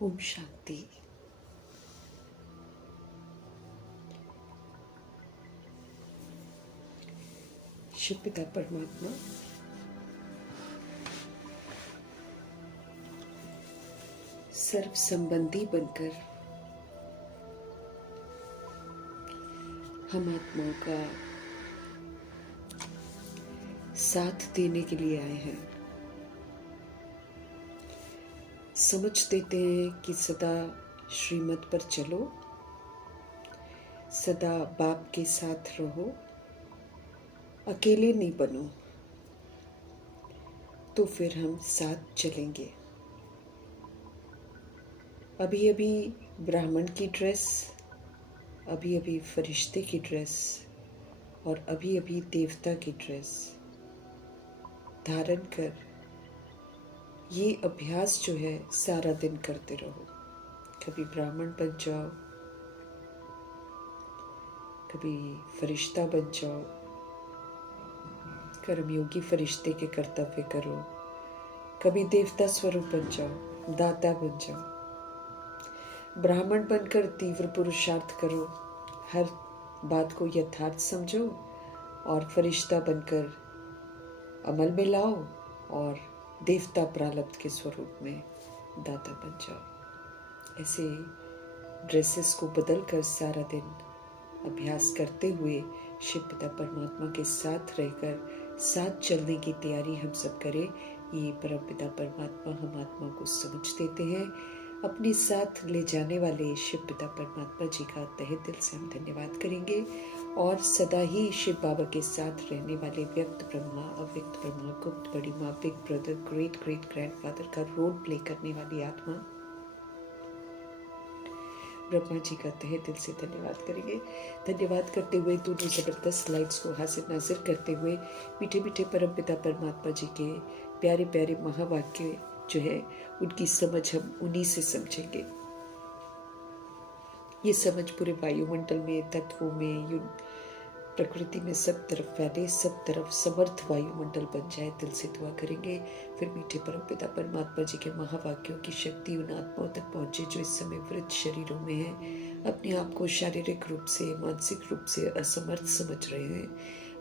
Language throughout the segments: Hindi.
ओम शांति। शिव पिता परमात्मा सर्व संबंधी बनकर हम आत्माओं का साथ देने के लिए आए हैं। समझ देते हैं कि सदा श्रीमत पर चलो, सदा बाप के साथ रहो, अकेले नहीं बनो, तो फिर हम साथ चलेंगे। अभी अभी ब्राह्मण की ड्रेस, अभी अभी फरिश्ते की ड्रेस और अभी अभी देवता की ड्रेस धारण कर ये अभ्यास जो है सारा दिन करते रहो। कभी ब्राह्मण बन जाओ, कभी फरिश्ता बन जाओ, कर्मयोगी फरिश्ते के कर्तव्य करो, कभी देवता स्वरूप बन जाओ, दाता बन जाओ। ब्राह्मण बनकर तीव्र पुरुषार्थ करो, हर बात को यथार्थ समझो, और फरिश्ता बनकर अमल में लाओ और देवता प्रारब्ध के स्वरूप में दाता बन जाओ। ऐसे ड्रेसेस को बदल कर सारा दिन अभ्यास करते हुए शिव पिता परमात्मा के साथ रहकर साथ चलने की तैयारी हम सब करें। ये परम पिता परमात्मा हम आत्मा को समझ देते हैं। अपने साथ ले जाने वाले शिव पिता परमात्मा जी का तहे दिल से हम धन्यवाद करेंगे और सदा ही शिव बाबा के साथ रहने वाले व्यक्त ब्रह्मा, अव्यक्त ब्रह्मा, गुप्त बड़ी माँ, big brother, great great grandfather का रोल प्ले करने वाली आत्मा ब्रह्मा जी का तहे दिल से धन्यवाद करेंगे। धन्यवाद करते हुए दोनों जबरदस्त स्लाइड्स को हासिल नाजिर करते हुए मीठे मीठे परम पिता परमात्मा जी के प्यारे प्यारे महावाक्य जो है उनकी समझ हम उन्हीं से समझेंगे। ये समझ पूरे वायुमंडल में, तत्वों में, प्रकृति में सब तरफ फैले, सब तरफ समर्थ वायुमंडल बन जाए। दिल से दुआ करेंगे। फिर मीठे परम पिता परमात्मा जी के महावाक्यों की शक्ति उन आत्माओं तक पहुंचे जो इस समय वृद्ध शरीरों में हैं, अपने आप को शारीरिक रूप से, मानसिक रूप से असमर्थ समझ रहे हैं,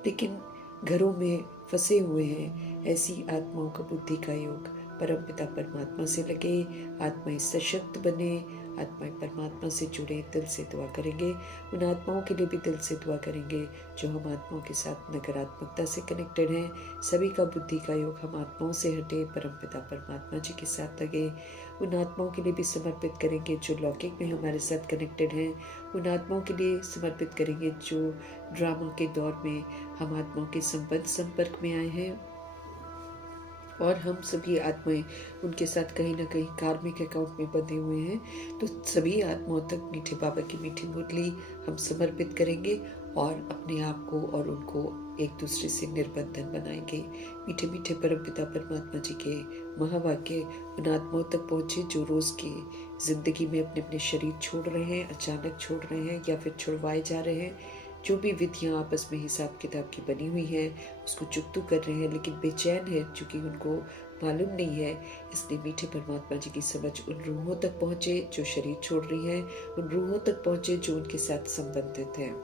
लेकिन घरों में फंसे हुए हैं। ऐसी आत्माओं का बुद्धि का योग परम पिता परमात्मा से लगे, आत्माएं सशक्त बने, आत्माएं परमात्मा से जुड़े। दिल से दुआ करेंगे। उन आत्माओं के लिए भी दिल से दुआ करेंगे जो हम आत्माओं के साथ नकारात्मकता से कनेक्टेड हैं। सभी का बुद्धि का योग हम आत्माओं से हटे, परम पिता परमात्मा जी के साथ लगे। उन आत्माओं के लिए भी समर्पित करेंगे जो लौकिक में हमारे साथ कनेक्टेड हैं। उन आत्माओं के लिए समर्पित करेंगे जो ड्रामा के दौर में हम आत्माओं के संपर्क में आए हैं, और हम सभी आत्माएं उनके साथ कहीं ना कहीं कार्मिक अकाउंट में बंधे हुए हैं। तो सभी आत्माओं तक मीठे बाबा की मीठी मुरली हम समर्पित करेंगे और अपने आप को और उनको एक दूसरे से निर्बंधन बनाएंगे। मीठे मीठे परम पिता परमात्मा जी के महावाक्य उन आत्माओं तक पहुँचे जो रोज़ की जिंदगी में अपने अपने शरीर छोड़ रहे हैं, अचानक छोड़ रहे हैं या फिर छुड़वाए जा रहे हैं। जो भी विधियाँ आपस में हिसाब किताब की बनी हुई हैं उसको चुकतू कर रहे हैं, लेकिन बेचैन है क्योंकि उनको मालूम नहीं है। इसलिए मीठे परमात्मा जी की समझ उन रूहों तक पहुँचे जो शरीर छोड़ रही हैं, उन रूहों तक पहुँचे जो उनके साथ संबंधित हैं।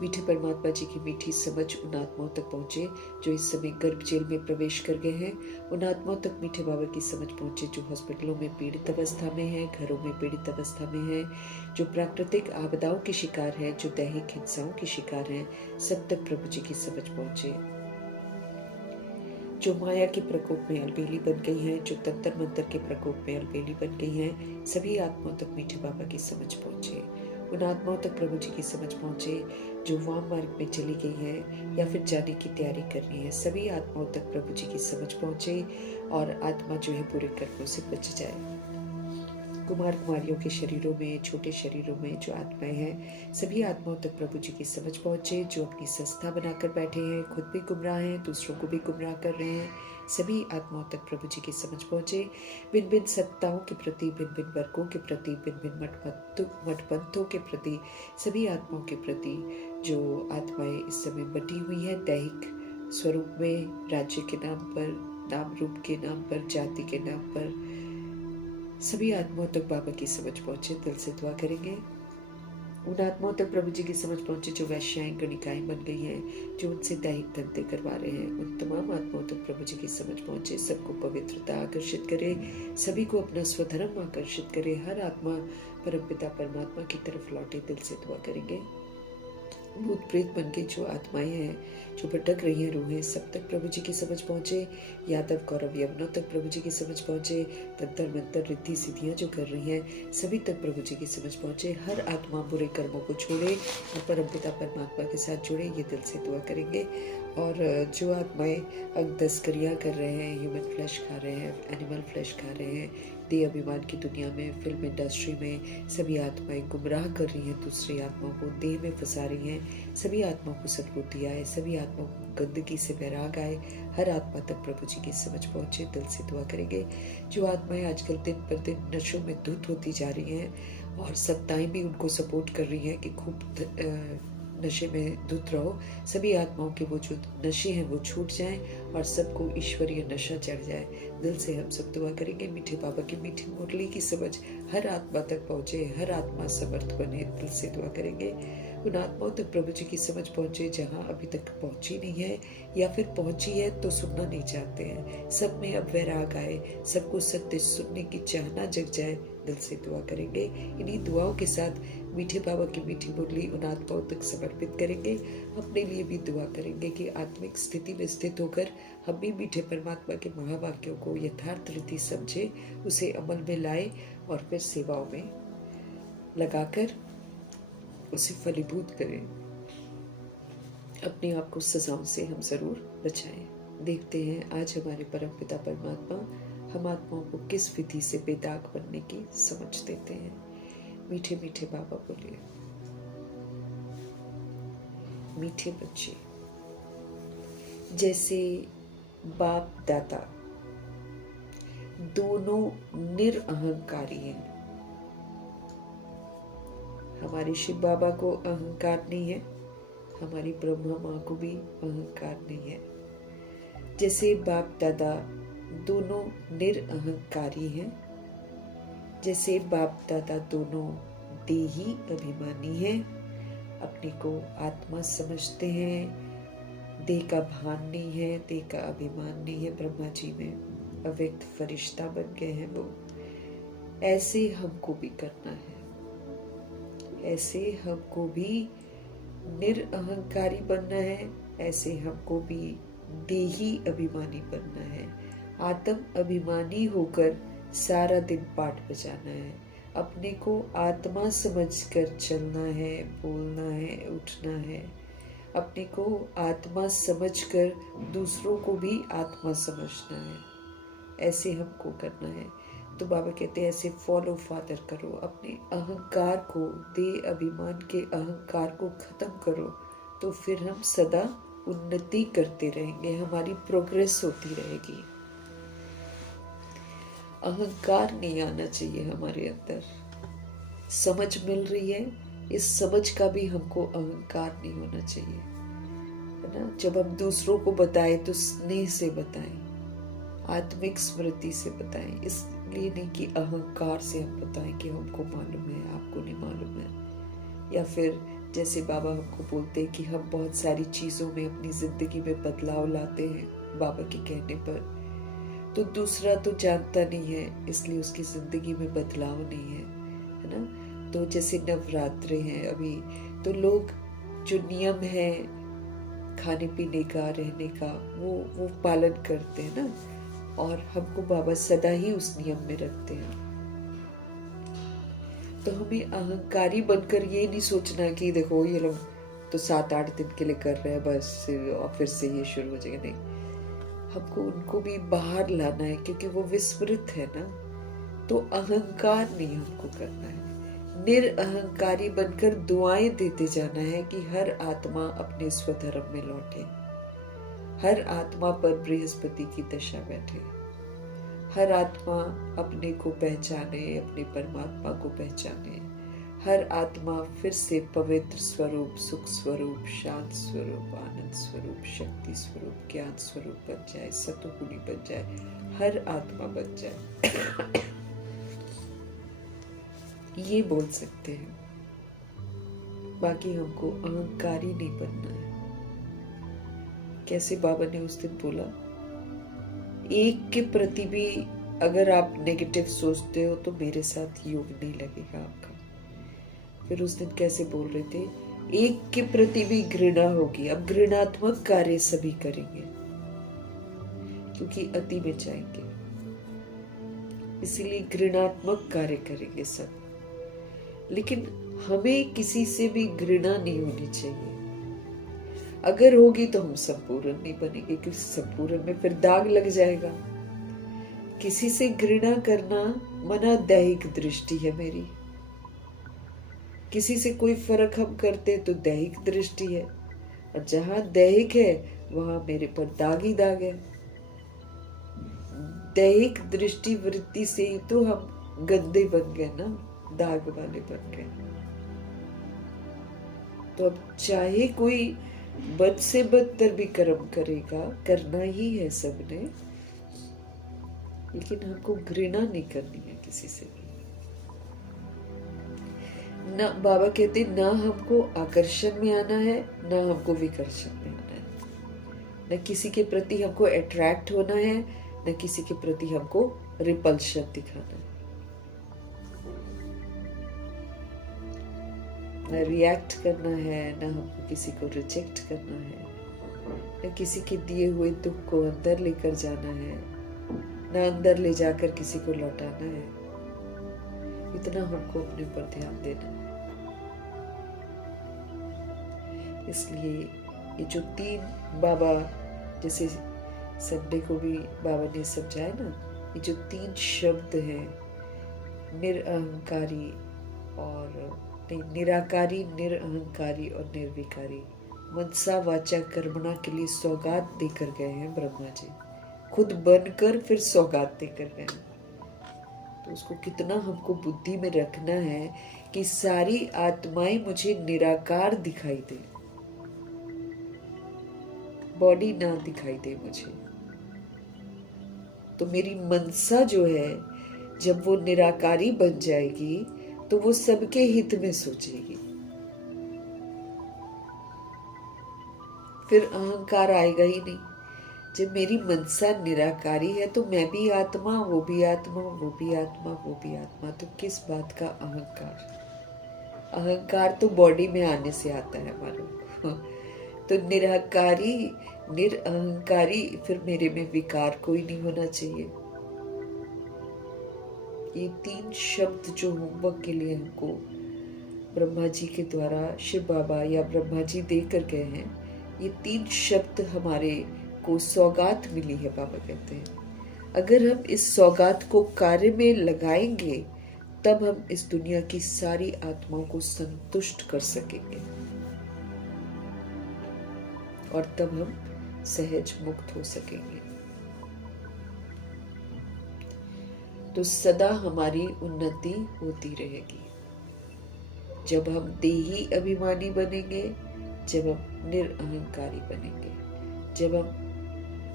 मीठे परमात्मा जी की मीठी समझ उन आत्माओं तक पहुँचे जो इस समय गर्भ जेल में प्रवेश कर गए हैं। उन आत्माओं तक मीठे बाबा की समझ पहुँचे जो हॉस्पिटलों में पीड़ित अवस्था में हैं, घरों में पीड़ित अवस्था में हैं, जो प्राकृतिक आपदाओं के शिकार हैं, जो दैहिक हिंसाओं के शिकार हैं। सब तक प्रभु जी की समझ पहुँचे। जो माया के प्रकोप में अलबेली बन गई हैं, जो तंत्र मंत्र के प्रकोप में अलबेली बन गई हैं, सभी आत्माओं तक मीठे बाबा की समझ पहुँचे। उन आत्माओं तक प्रभु जी की समझ पहुँचे जो वाम मार्ग में चली गई हैं या फिर जाने की तैयारी कर रही हैं। सभी आत्माओं तक प्रभु जी की समझ पहुँचे और आत्मा जो है बुरे कर्मों से बच जाए। कुमार कुमारियों के शरीरों में, छोटे शरीरों में जो आत्माएं हैं, सभी आत्माओं तक प्रभु जी की समझ पहुँचे जो अपनी संस्था बनाकर बैठे हैं, खुद भी गुमराह हैं, दूसरों को भी गुमराह कर रहे हैं। सभी आत्माओं तक प्रभु जी की समझ पहुँचे। भिन्न भिन्न सत्ताओं के प्रति, भिन्न भिन्न वर्गों के प्रति, भिन्न भिन्न मठपंथों के प्रति, सभी आत्माओं के प्रति जो आत्माएं इस समय बटी हुई है दैहिक स्वरूप में, राज्य के नाम पर, नाम रूप के नाम पर, जाति के नाम पर, सभी आत्माओं तक बाबा की समझ पहुंचे, दिल से दुआ करेंगे। उन आत्माओं तक प्रभु जी की समझ पहुंचे जो वैश्याएं गणिकाएं बन गई हैं, जो उनसे दैहिक धंधे करवा रहे हैं। उन तमाम आत्माओं तक प्रभु जी की समझ पहुंचे, सबको पवित्रता आकर्षित करे, सभी को अपना स्वधर्म आकर्षित करे। हर आत्मा परमपिता परमात्मा की तरफ लौटे, दिल से दुआ करेंगे। भूत प्रेत बन के जो आत्माएं हैं, जो भटक रही हैं रूहें, सब तक प्रभु जी की समझ पहुंचे। यादव कौरव यवनों तक प्रभु जी की समझ पहुंचे। तंत्र मंत्र रिद्धि सिद्धियां जो कर रही हैं, सभी तक प्रभु जी की समझ पहुंचे। हर आत्मा बुरे कर्मों को छोड़े और परमपिता परमात्मा के साथ जुड़े, ये दिल से दुआ करेंगे। और जो आत्माएं अंग तस्करियाँ कर रहे हैं, ह्यूमन फ्लैश खा रहे हैं, एनिमल फ्लैश खा रहे हैं, देह अभिमान की दुनिया में, फिल्म इंडस्ट्री में, सभी आत्माएं गुमराह कर रही हैं, दूसरी आत्माओं को देह में फंसा रही हैं, सभी आत्माओं को सद्बुद्धि आए, सभी आत्माओं को गंदगी से वैराग आए। हर आत्मा तक प्रभु जी की समझ पहुंचे, दिल से दुआ करेंगे। जो आत्माएं आजकल दिन पर दिन नशों में धुत होती जा रही हैं और सत्ताएं भी उनको सपोर्ट कर रही हैं कि खूब नशे में धुत रहो, सभी आत्माओं के वो जो नशे हैं वो छूट जाएं और सबको ईश्वरीय नशा चढ़ जाए। दिल से हम सब दुआ करेंगे। मीठे बाबा की मीठी मुरली की समझ हर आत्मा तक पहुंचे, हर आत्मा समर्थ बने, दिल से दुआ करेंगे। उन आत्माओं तक प्रभु जी की समझ पहुंचे जहां अभी तक पहुंची नहीं है, या फिर पहुंची है तो सुनना नहीं चाहते हैं। सब में अब वैराग आए, सबको सत्य सुनने की चाहना जग जाए, दिल से दुआ करेंगे। इन्हीं दुआओं के साथ मीठे बाबा की मीठी मुरली उन आत्माओं तक समर्पित करेंगे। अपने लिए भी दुआ करेंगे कि आत्मिक स्थिति में स्थित होकर हम भी मीठे परमात्मा के महावाक्यों को यथार्थ रीति समझे, उसे अमल में लाए और फिर सेवाओं में लगाकर उसे फलीभूत करें। अपने आप को सजाओं से हम जरूर बचाएं। देखते हैं आज हमारे परमपिता परमात्मा हम आत्माओं को किस विधि से बेदाग बनने की समझ देते हैं। मीठे मीठे बाबा बोलिए। मीठे बच्चे जैसे बाप दादा दोनों निरअहंकारी हैं। हमारे शिव बाबा को अहंकार नहीं है, हमारी ब्रह्मा माँ को भी अहंकार नहीं है। जैसे बाप दादा दोनों निरअहंकारी हैं, जैसे बाप दादा दोनों देही अभिमानी हैं, अपने को आत्मा समझते हैं, देह का भान नहीं है, देह का अभिमान नहीं है। ब्रह्मा जी में अव्यक्त फरिश्ता बन गए हैं वो। ऐसे हमको भी करना है, ऐसे हमको भी निरअहंकारी बनना है, ऐसे हमको भी देही अभिमानी बनना है। आत्म अभिमानी होकर सारा दिन पाठ बजाना है, अपने को आत्मा समझकर चलना है, बोलना है, उठना है। अपने को आत्मा समझकर दूसरों को भी आत्मा समझना है। ऐसे हमको करना है। तो बाबा कहते हैं ऐसे फॉलो फादर करो, अपने अहंकार को, देह अभिमान के अहंकार को खत्म करो, तो फिर हम सदा उन्नति करते रहेंगे, हमारी प्रोग्रेस होती रहेगी। अहंकार नहीं आना चाहिए हमारे अंदर। समझ मिल रही है, इस समझ का भी हमको अहंकार नहीं होना चाहिए, है ना। जब हम दूसरों को बताएं तो स्नेह से बताएं, आत्मिक स्मृति से बताएं, इसलिए नहीं कि अहंकार से हम बताएं कि हमको मालूम है, आपको नहीं मालूम है। या फिर जैसे बाबा हमको बोलते हैं कि हम बहुत सारी चीज़ों में अपनी ज़िंदगी में बदलाव लाते हैं बाबा के कहने पर, तो दूसरा तो जानता नहीं है, इसलिए उसकी ज़िंदगी में बदलाव नहीं है ना। तो जैसे नवरात्रे हैं अभी, तो लोग जो नियम है खाने पीने का, रहने का, वो पालन करते हैं ना, और हमको बाबा सदा ही उस नियम में रखते हैं। तो हमें अहंकारी बनकर ये नहीं सोचना कि देखो ये लोग तो 7-8 दिन के लिए कर रहे हैं बस, और फिर से ये शुरू हो जाएगा। नहीं, हमको उनको भी बाहर लाना है, क्योंकि वो विस्मृत है ना। तो अहंकार नहीं हमको करना है, निरअहंकारी बनकर दुआएं देते जाना है कि हर आत्मा अपने स्वधर्म में लौटे, हर आत्मा पर बृहस्पति की दशा बैठे, हर आत्मा अपने को पहचाने, अपने परमात्मा को पहचाने, हर आत्मा फिर से पवित्र स्वरूप, सुख स्वरूप, शांत स्वरूप, आनंद स्वरूप, शक्ति स्वरूप, ज्ञान स्वरूप बन जाए, सतोगुणी बन जाए, हर आत्मा बन जाए। ये बोल सकते हैं। बाकी हमको अहंकारी नहीं बनना है। कैसे बाबा ने उस दिन बोला, एक के प्रति भी अगर आप नेगेटिव सोचते हो तो मेरे साथ योग नहीं लगेगा आपका। फिर उस दिन कैसे बोल रहे थे, एक के प्रति भी घृणा होगी। अब घृणात्मक कार्य सभी करेंगे क्योंकि अति में जाएंगे, इसीलिए घृणात्मक कार्य करेंगे सब। लेकिन हमें किसी से भी घृणा नहीं होनी चाहिए। अगर होगी तो हम संपूर्ण नहीं बनेंगे, क्योंकि संपूर्ण में फिर दाग लग जाएगा। किसी से घृणा करना मना दैहिक दृष्टि है मेरी। किसी से कोई फर्क हम करते तो दैहिक दृष्टि है, और जहां दैहिक है वहां मेरे पर दाग ही दाग है। दैहिक दृष्टि वृत्ति से ही तो हम गंदे बन गए ना, दाग वाले बन गए। तो अब चाहे कोई बद से बदतर भी कर्म करेगा, करना ही है सबने, लेकिन हमको घृणा नहीं करनी है किसी से भी। ना बाबा कहते ना हमको आकर्षण में आना है, ना हमको विकर्षण में आना है। न किसी के प्रति हमको अट्रैक्ट होना है, न किसी के प्रति हमको रिपल्शन दिखाना है। न रिएक्ट करना है, न हमको किसी को रिजेक्ट करना है, न किसी के दिए हुए दुख को अंदर लेकर जाना है, न अंदर ले जाकर किसी को लौटाना है। इतना हमको अपने ऊपर ध्यान देना है। इसलिए ये जो 3 बाबा, जैसे संडे को भी बाबा ने समझाया ना, ये जो 3 शब्द हैं, निरअहंकारी और निराकारी, निरअहंकारी और निर्विकारी, मनसा वाचा कर्मणा के लिए सौगात देकर गए हैं ब्रह्मा जी। खुद बनकर फिर सौगात देकर गए हैं। तो उसको कितना हमको बुद्धि में रखना है कि सारी आत्माएं मुझे निराकार दिखाई दे, बॉडी ना दिखाई दे मुझे। तो मेरी मनसा जो है, जब वो निराकारी बन जाएगी तो वो सबके हित में सोचेगी। फिर अहंकार आएगा ही नहीं। जब मेरी मनसा निराकारी है तो मैं भी आत्मा, वो भी आत्मा, वो भी आत्मा, वो भी आत्मा, तो किस बात का अहंकार? अहंकार तो बॉडी में आने से आता है हमारे। तो निराकारी, निरअहंकारी, फिर मेरे में विकार कोई नहीं होना चाहिए। ये 3 शब्द जो होमवर्क के लिए हमको ब्रह्मा जी के द्वारा शिव बाबा या ब्रह्मा जी दे कर गए हैं, ये 3 शब्द हमारे को सौगात मिली है। बाबा कहते हैं अगर हम इस सौगात को कार्य में लगाएंगे तब हम इस दुनिया की सारी आत्माओं को संतुष्ट कर सकेंगे, और तब हम सहज मुक्त हो सकेंगे। तो सदा हमारी उन्नति होती रहेगी। जब हम देही अभिमानी बनेंगे, जब हम निरअहंकारी बनेंगे, जब हम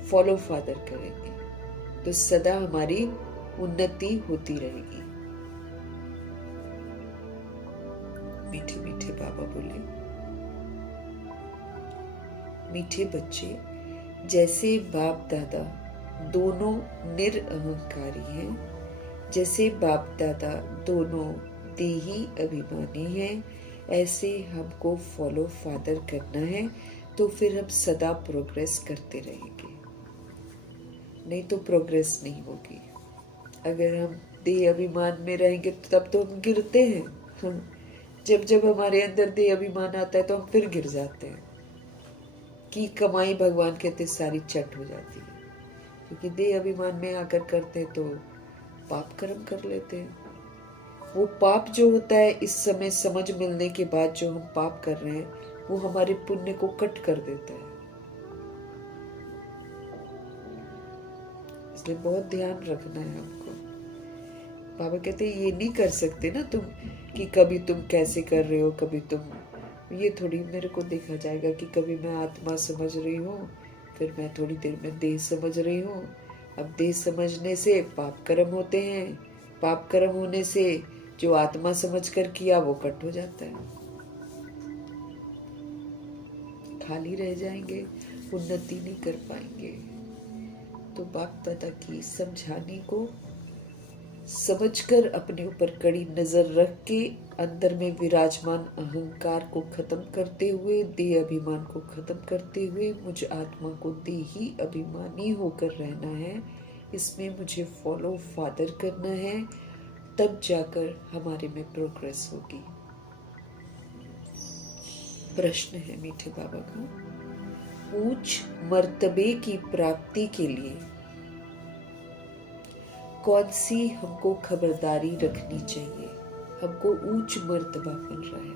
फॉलो फादर करेंगे, तो सदा हमारी उन्नति होती रहेगी। मीठे मीठे बाबा बोले, मीठे बच्चे, जैसे बाप दादा दोनों निरअहंकारी हैं, जैसे बाप दादा दोनों देही अभिमानी हैं, ऐसे हमको फॉलो फादर करना है। तो फिर हम सदा प्रोग्रेस करते रहेंगे, नहीं तो प्रोग्रेस नहीं होगी। अगर हम देह अभिमान में रहेंगे तब तो हम गिरते हैं। जब जब हमारे अंदर देह अभिमान आता है तो हम फिर गिर जाते हैं। कि कमाई भगवान कहते सारी चट हो जाती है, क्योंकि देह अभिमान में आकर करते तो पाप कर्म कर लेते हैं। वो पाप जो होता है इस समय समझ मिलने के बाद जो हम पाप कर रहे हैं, वो हमारे पुण्य को कट कर देता है। इसलिए बहुत ध्यान रखना है हमको। बाबा कहते ये नहीं कर सकते ना तुम कि कभी तुम कैसे कर रहे हो, कभी तुम ये थोड़ी मेरे को देखा जाएगा कि कभी मैं आत्मा समझ रही हूँ, फिर मैं थोड़ी देर में देह समझ रही हूँ। अब देह समझने से पाप कर्म होते हैं, पाप कर्म होने से जो आत्मा समझकर किया वो कट हो जाता है, खाली रह जाएंगे, उन्नति नहीं कर पाएंगे। तो बाप दादा की समझाने को समझकर अपने ऊपर कड़ी नजर रख के अंदर में विराजमान अहंकार को खत्म करते हुए, देह अभिमान को खत्म करते हुए, मुझ आत्मा को देही अभिमानी होकर रहना है, इसमें मुझे फॉलो फादर करना है, तब जाकर हमारे में प्रोग्रेस होगी। प्रश्न है मीठे बाबा का, ऊंच मर्तबे की प्राप्ति के लिए कौन सी हमको खबरदारी रखनी चाहिए? हमको ऊंच मर्तबा मिल रहा है।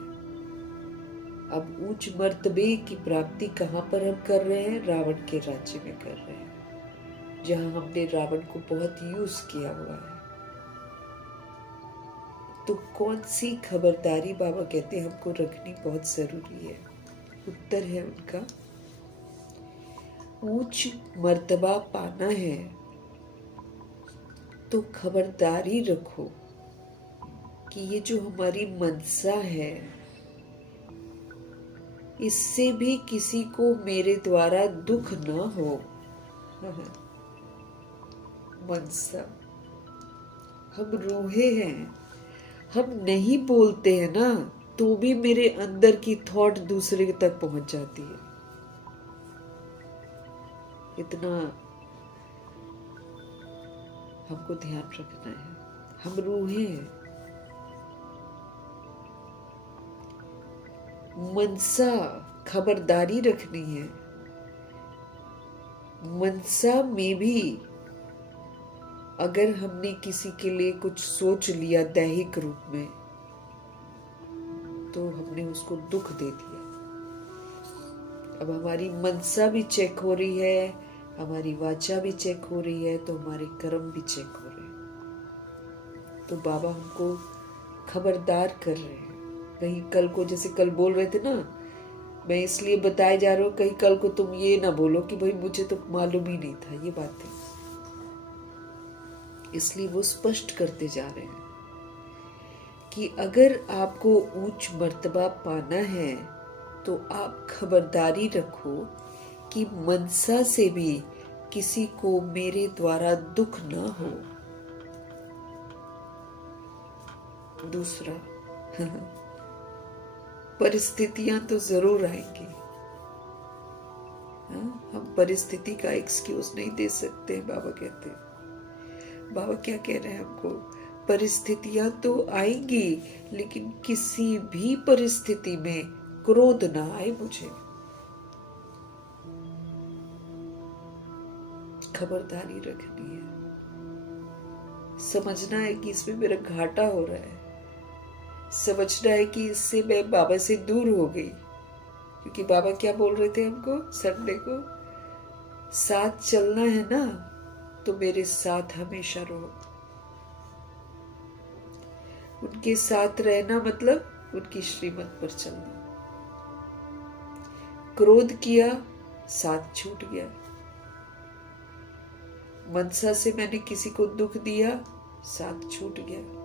अब ऊंच मर्तबे की प्राप्ति कहाँ पर हम कर रहे हैं? रावण के राज्य में कर रहे हैं, जहां हमने रावण को बहुत यूज किया हुआ है। तो कौन सी खबरदारी बाबा कहते हैं हमको रखनी बहुत जरूरी है? उत्तर है उनका, ऊंच मर्तबा पाना है तो खबरदारी रखो कि ये जो हमारी मनसा है, इससे भी किसी को मेरे द्वारा दुख ना हो। मनसा, हम रूहे हैं, हम नहीं बोलते हैं ना, तो भी मेरे अंदर की थॉट दूसरे तक पहुंच जाती है। इतना हमको ध्यान रखना है, हम रूहे हैं। मनसा, खबरदारी रखनी है। मनसा में भी अगर हमने किसी के लिए कुछ सोच लिया दैहिक रूप में, तो हमने उसको दुख दे दिया। अब हमारी मनसा भी चेक हो रही है, हमारी वाचा भी चेक हो रही है, तो हमारे कर्म भी चेक हो रहे हैं। तो बाबा हमको खबरदार कर रहे हैं। कहीं कल को, जैसे कल बोल रहे थे ना, मैं इसलिए बताए जा रहा हूँ, कहीं कल को तुम ये ना बोलो कि भाई मुझे तो मालूम ही नहीं था ये बातें। इसलिए वो स्पष्ट करते जा रहे हैं कि अगर आपको ऊंच मर्तबा पाना है तो आप खबरदारी रखो कि मनसा से भी किसी को मेरे द्वारा दुख ना हो। दूसरा, परिस्थितियां तो जरूर आएंगी। हम परिस्थिति का एक्सक्यूज नहीं दे सकते, बाबा कहते हैं। बाबा क्या कह रहे हैं हमको? परिस्थितियां तो आएंगी, लेकिन किसी भी परिस्थिति में क्रोध ना आए मुझे। खबरदारी रखनी है, समझना है कि इसमें मेरा घाटा हो रहा है, समझना है कि इससे मैं बाबा से दूर हो गई। क्योंकि बाबा क्या बोल रहे थे हमको संडे को? साथ चलना है ना, तो मेरे साथ हमेशा रहो। उनके साथ रहना मतलब उनकी श्रीमत पर चलना। क्रोध किया, साथ छूट गया। मनसा से मैंने किसी को दुख दिया, साथ छूट गया।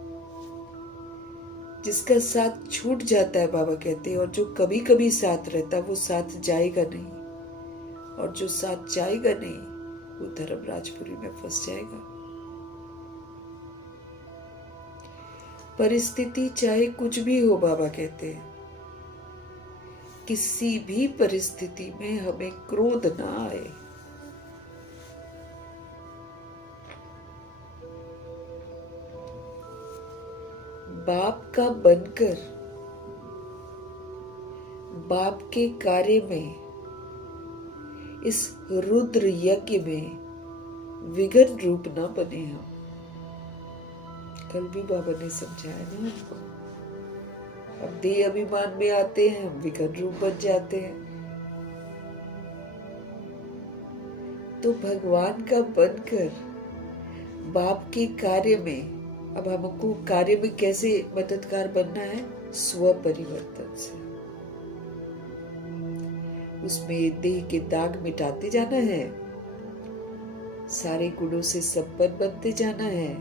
जिसका साथ छूट जाता है, बाबा कहते हैं, और जो कभी कभी साथ रहता है, वो साथ जाएगा नहीं, और जो साथ जाएगा नहीं वो धर्मराजपुरी में फंस जाएगा। परिस्थिति चाहे कुछ भी हो, बाबा कहते हैं, किसी भी परिस्थिति में हमें क्रोध ना आए। बाप का बनकर बाप के कार्य में, इस रुद्र यज्ञ में विघ्न रूप ना बने हम। कल भी बाबा ने समझाया ना हमको। अब देह अभिमान में आते हैं, हम विघ्न रूप बन जाते हैं। तो भगवान का बनकर बाप के कार्य में, अब हमको कार्य में कैसे मददगार बनना है? स्व परिवर्तन से। उसमें देह के दाग मिटाते जाना है, सारे गुणों से संपन्न बनते जाना है,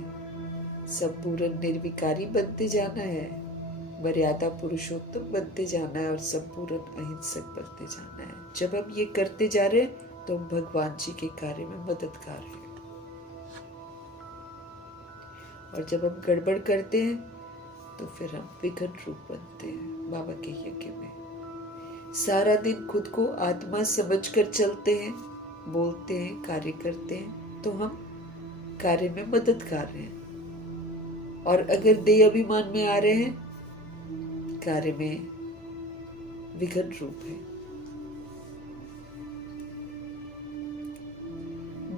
संपूर्ण निर्विकारी बनते जाना है, मर्यादा पुरुषोत्तम बनते जाना है और संपूर्ण अहिंसक बनते जाना है। जब हम ये करते जा रहे हैं तो हम भगवान जी के कार्य में मददगार हैं। और जब हम गड़बड़ करते हैं तो फिर हम विघ्न रूप बनते हैं। बाबा के यज्ञ में सारा दिन खुद को आत्मा समझकर चलते हैं, बोलते हैं, कार्य करते हैं, तो हम कार्य में मददगार हैं। और अगर देह अभिमान में आ रहे हैं, कार्य में विघ्न रूप है।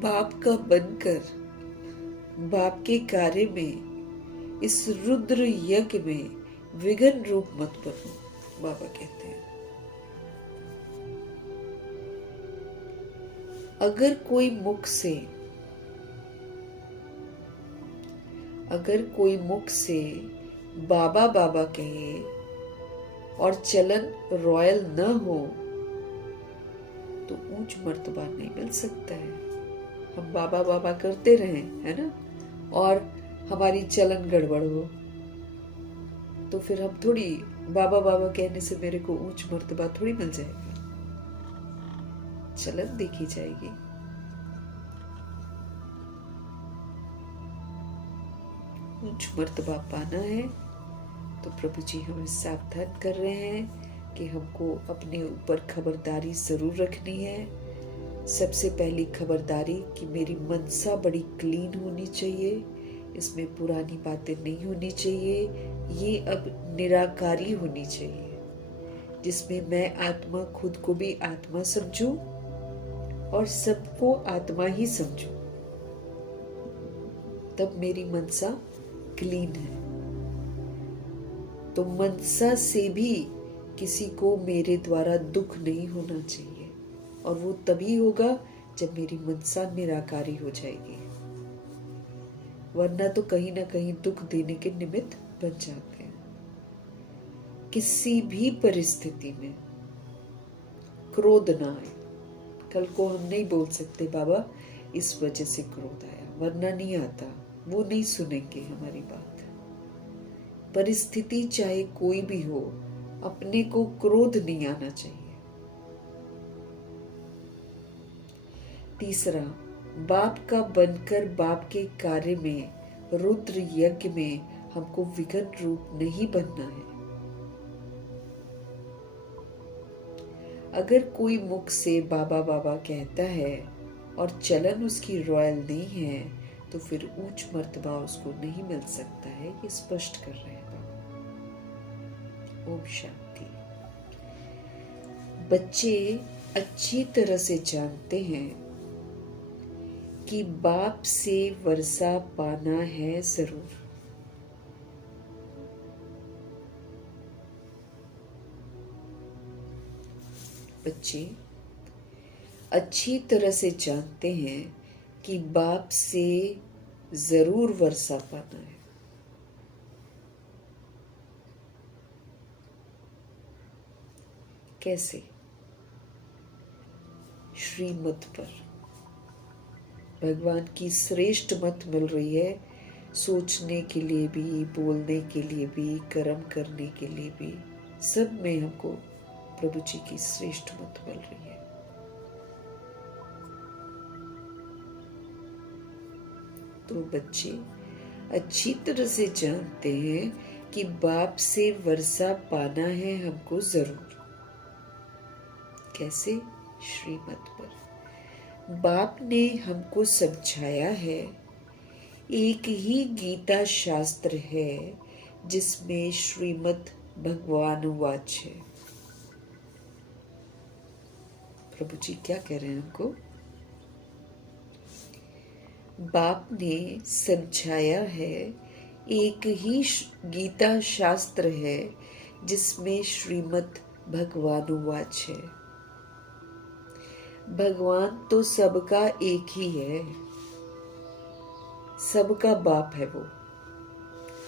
बाप का बनकर बाप के कार्य में, इस रुद्र यज्ञ में विघ्न रूप मत बनो, बाबा कहते हैं। अगर कोई मुख से बाबा बाबा कहे और चलन रॉयल न हो तो ऊंच मर्तबा नहीं मिल सकता है। हम बाबा बाबा करते रहें, है ना, और हमारी चलन गड़बड़ हो तो फिर हम थोड़ी बाबा बाबा कहने से मेरे को ऊंच मर्तबा थोड़ी मिल जाएगी। चलन देखी जाएगी। ऊंच मर्तबा पाना है तो प्रभु जी हमें सावधान कर रहे हैं कि हमको अपने ऊपर खबरदारी जरूर रखनी है। सबसे पहली खबरदारी कि मेरी मनसा बड़ी क्लीन होनी चाहिए, इसमें पुरानी बातें नहीं होनी चाहिए। ये अब निराकारी होनी चाहिए, जिसमें मैं आत्मा खुद को भी आत्मा समझूं और सबको आत्मा ही समझूं। तब मेरी मनसा क्लीन है। तो मनसा से भी किसी को मेरे द्वारा दुख नहीं होना चाहिए, और वो तभी होगा जब मेरी मनसा निराकारी हो जाएगी, वरना तो कहीं ना कहीं दुख देने के निमित्त बन जाते हैं। किसी भी परिस्थिति में क्रोध ना आए। कल को हम नहीं बोल सकते बाबा इस वजह से क्रोध आया, वरना नहीं आता, वो नहीं सुनेंगे हमारी बात। परिस्थिति चाहे कोई भी हो, अपने को क्रोध नहीं आना चाहिए। तीसरा, बाप का बनकर बाप के कार्य में, रुद्र यज्ञ में हमको विघ्न रूप नहीं बनना है। अगर कोई मुख से बाबा बाबा कहता है और चलन उसकी रॉयल नहीं है तो फिर ऊंच मर्तबा उसको नहीं मिल सकता है। ये स्पष्ट कर रहे हैं बाबा। ओम शांति। बच्चे अच्छी तरह से जानते हैं कि बाप से वर्षा पाना है जरूर। बच्चे अच्छी तरह से जानते हैं कि बाप से जरूर वर्षा पाना है। कैसे? श्रीमत पर भगवान की श्रेष्ठ मत मिल रही है, सोचने के लिए भी, बोलने के लिए भी, कर्म करने के लिए भी, सब में हमको प्रभु जी की श्रेष्ठ मत मिल रही है। तो बच्चे अच्छी तरह से जानते हैं कि बाप से वर्षा पाना है हमको जरूर। कैसे? श्रीमत पर बाप ने हमको समझाया है। एक ही गीता शास्त्र है जिसमें श्रीमत भगवान वाच है। प्रभु जी क्या कह रहे हैं हमको? बाप ने समझाया है, एक ही गीता शास्त्र है जिसमें श्रीमत भगवान वाच है। भगवान तो सबका एक ही है, सबका बाप है वो।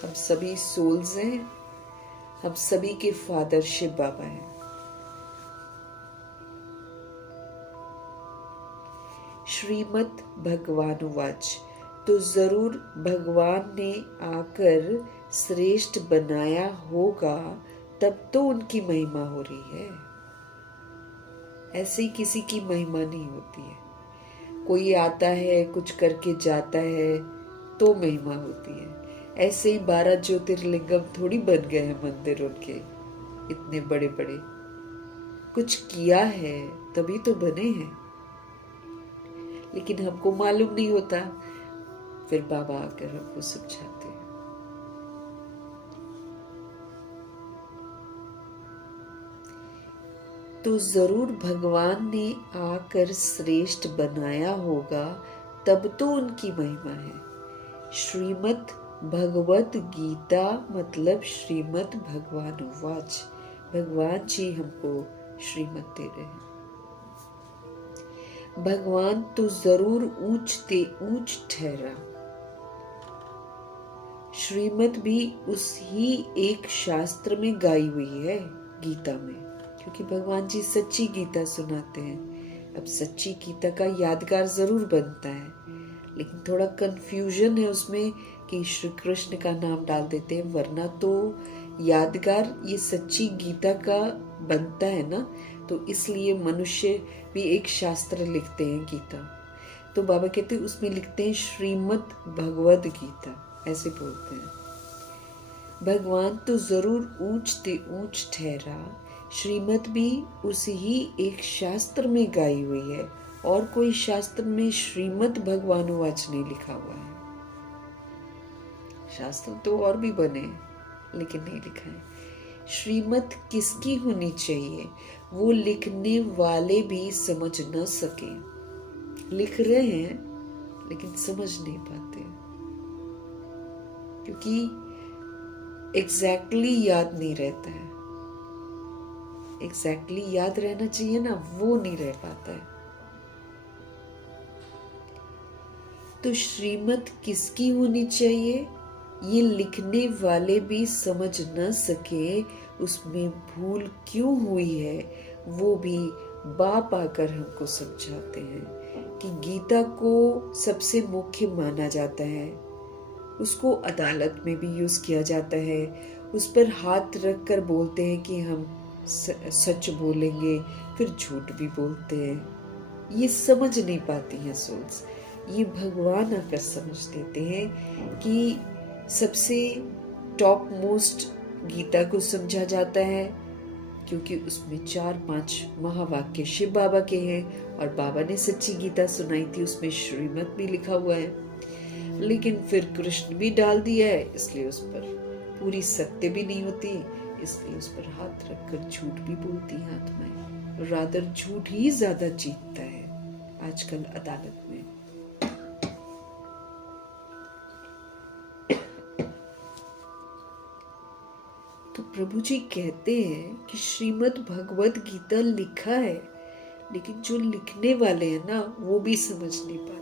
हम सभी सोल्स हैं, हम सभी के फादर शिव बाबा हैं। श्रीमत भगवान वाच तो जरूर भगवान ने आकर श्रेष्ठ बनाया होगा, तब तो उनकी महिमा हो रही है। ऐसे ही किसी की महिमा नहीं होती है। कोई आता है, कुछ करके जाता है तो महिमा होती है। ऐसे ही 12 ज्योतिर्लिंगम थोड़ी बन गए हैं मंदिर उनके, इतने बड़े बड़े। कुछ किया है तभी तो बने हैं, लेकिन हमको मालूम नहीं होता। फिर बाबा आकर हमको समझाते हैं। तो जरूर भगवान ने आकर श्रेष्ठ बनाया होगा, तब तो उनकी महिमा है। श्रीमद् भगवत गीता मतलब श्रीमद् भगवान वाच, भगवान जी हमको श्रीमद् दे रहे हैं। भगवान तो जरूर ऊंच ते ऊंच ठहरा। श्रीमद् भी उसी एक शास्त्र में गाई हुई है, गीता में, क्योंकि भगवान जी सच्ची गीता सुनाते हैं। अब सच्ची गीता का यादगार जरूर बनता है, लेकिन थोड़ा कंफ्यूजन है उसमें कि श्री कृष्ण का नाम डाल देते हैं, वरना तो यादगार ये सच्ची गीता का बनता है ना। तो इसलिए मनुष्य भी एक शास्त्र लिखते हैं गीता, तो बाबा कहते हैं उसमें लिखते हैं श्रीमद् भगवद गीता, ऐसे बोलते हैं। भगवान तो जरूर ऊंच ते ऊंच ठहरा। श्रीमद् भी उसी ही एक शास्त्र में गाई हुई है, और कोई शास्त्र में श्रीमद् भगवानुवाच नहीं लिखा हुआ है। शास्त्र तो और भी बने, लेकिन नहीं लिखा है। श्रीमद् किसकी होनी चाहिए, वो लिखने वाले भी समझ न सके। लिख रहे हैं लेकिन समझ नहीं पाते, क्योंकि एग्जैक्टली याद नहीं रहता है। एग्जैक्टली याद रहना चाहिए ना, वो नहीं रह पाता है। तो श्रीमद् किसकी होनी चाहिए, ये लिखने वाले भी समझ न सके, उसमें भूल क्यों हुई है, वो भी बाप आकर हमको समझाते हैं कि गीता को सबसे मुख्य माना जाता है। उसको अदालत में भी यूज किया जाता है। उस पर हाथ रख कर बोलते हैं कि हम सच बोलेंगे, फिर झूठ भी बोलते हैं। ये समझ नहीं पाती हैं सोल्स। ये भगवान आकर समझ देते हैं कि सबसे टॉप मोस्ट गीता को समझा जाता है, क्योंकि उसमें 4-5 महावाक्य शिव बाबा के हैं, और बाबा ने सच्ची गीता सुनाई थी, उसमें श्रीमद् भी लिखा हुआ है। लेकिन फिर कृष्ण भी डाल दिया है, इसलिए उस पर पूरी सत्य भी नहीं होती, इसलिए उस पर हाथ रखकर झूठ भी बोलती हैं आत्माएं। रादर झूठ ही ज्यादा जीतता है आजकल अदालत में। तो प्रभु जी कहते हैं कि श्रीमद् भगवद गीता लिखा है, लेकिन जो लिखने वाले हैं ना, वो भी समझ नहीं पाते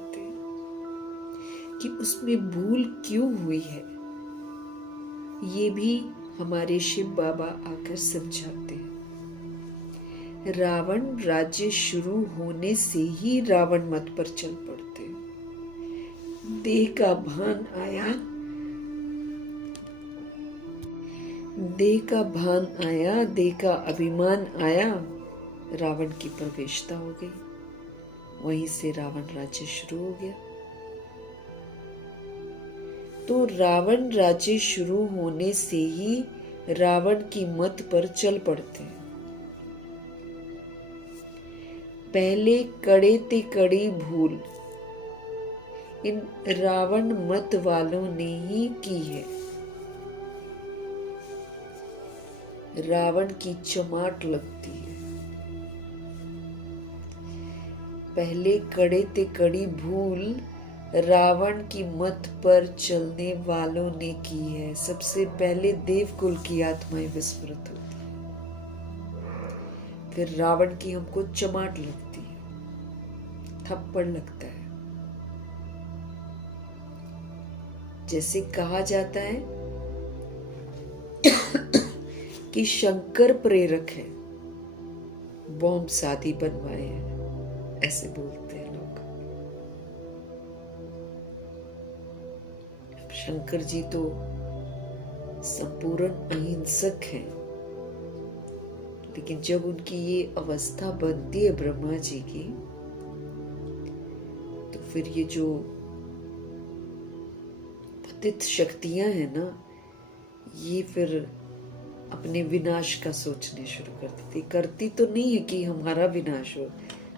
कि उसमें भूल क्यों हुई है। ये भी हमारे शिव बाबा आकर समझाते हैं। रावण राज्य शुरू होने से ही रावण मत पर चल पड़ते। देह का भान आया, देह का भान आया, देह का अभिमान आया, रावण की प्रवेशता हो गई। वहीं से रावण राज्य शुरू हो गया। तो रावण राज्य शुरू होने से ही रावण की मत पर चल पड़ते हैं। पहले कड़े ते कड़ी भूल इन रावण मत वालों ने ही की है। रावण की चमाट लगती है। पहले कड़े ते कड़ी भूल रावण की मत पर चलने वालों ने की है। सबसे पहले देवकुल की आत्माएं विस्मृत होती है, फिर रावण की हमको चमाट लगती है, थप्पड़ लगता है। जैसे कहा जाता है कि शंकर प्रेरक है, बॉम्ब शादी बनवाए हैं, ऐसे बोलते हैं लोग। शंकर जी तो संपूर्ण अहिंसक हैं, लेकिन जब उनकी ये अवस्था बनती है ब्रह्मा जी की, तो फिर ये जो पतित शक्तियां हैं ना, ये फिर अपने विनाश का सोचने शुरू करती थी। करती तो नहीं है कि हमारा विनाश हो,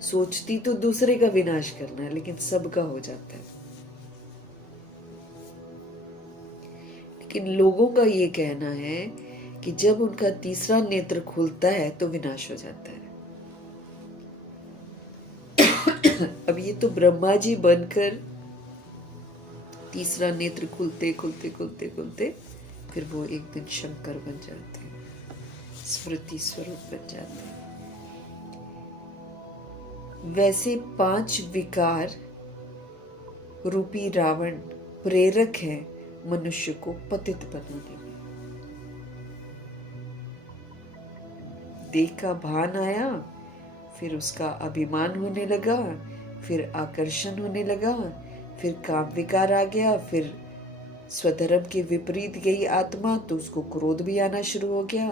सोचती तो दूसरे का विनाश करना है, लेकिन सबका हो जाता है। लेकिन लोगों का ये कहना है कि जब उनका तीसरा नेत्र खुलता है तो विनाश हो जाता है। अब ये तो ब्रह्मा जी बनकर तीसरा नेत्र खुलते खुलते खुलते खुलते फिर वो एक दिन शंकर बन जाते हैं, स्मृति स्वरूप बन जाते हैं। वैसे 5 विकार रूपी रावण प्रेरक है मनुष्य को पतित बनाने में। देह का भान आया, फिर उसका अभिमान होने लगा, फिर आकर्षण होने लगा, फिर काम विकार आ गया, फिर स्वधर्म के विपरीत गई आत्मा तो उसको क्रोध भी आना शुरू हो गया,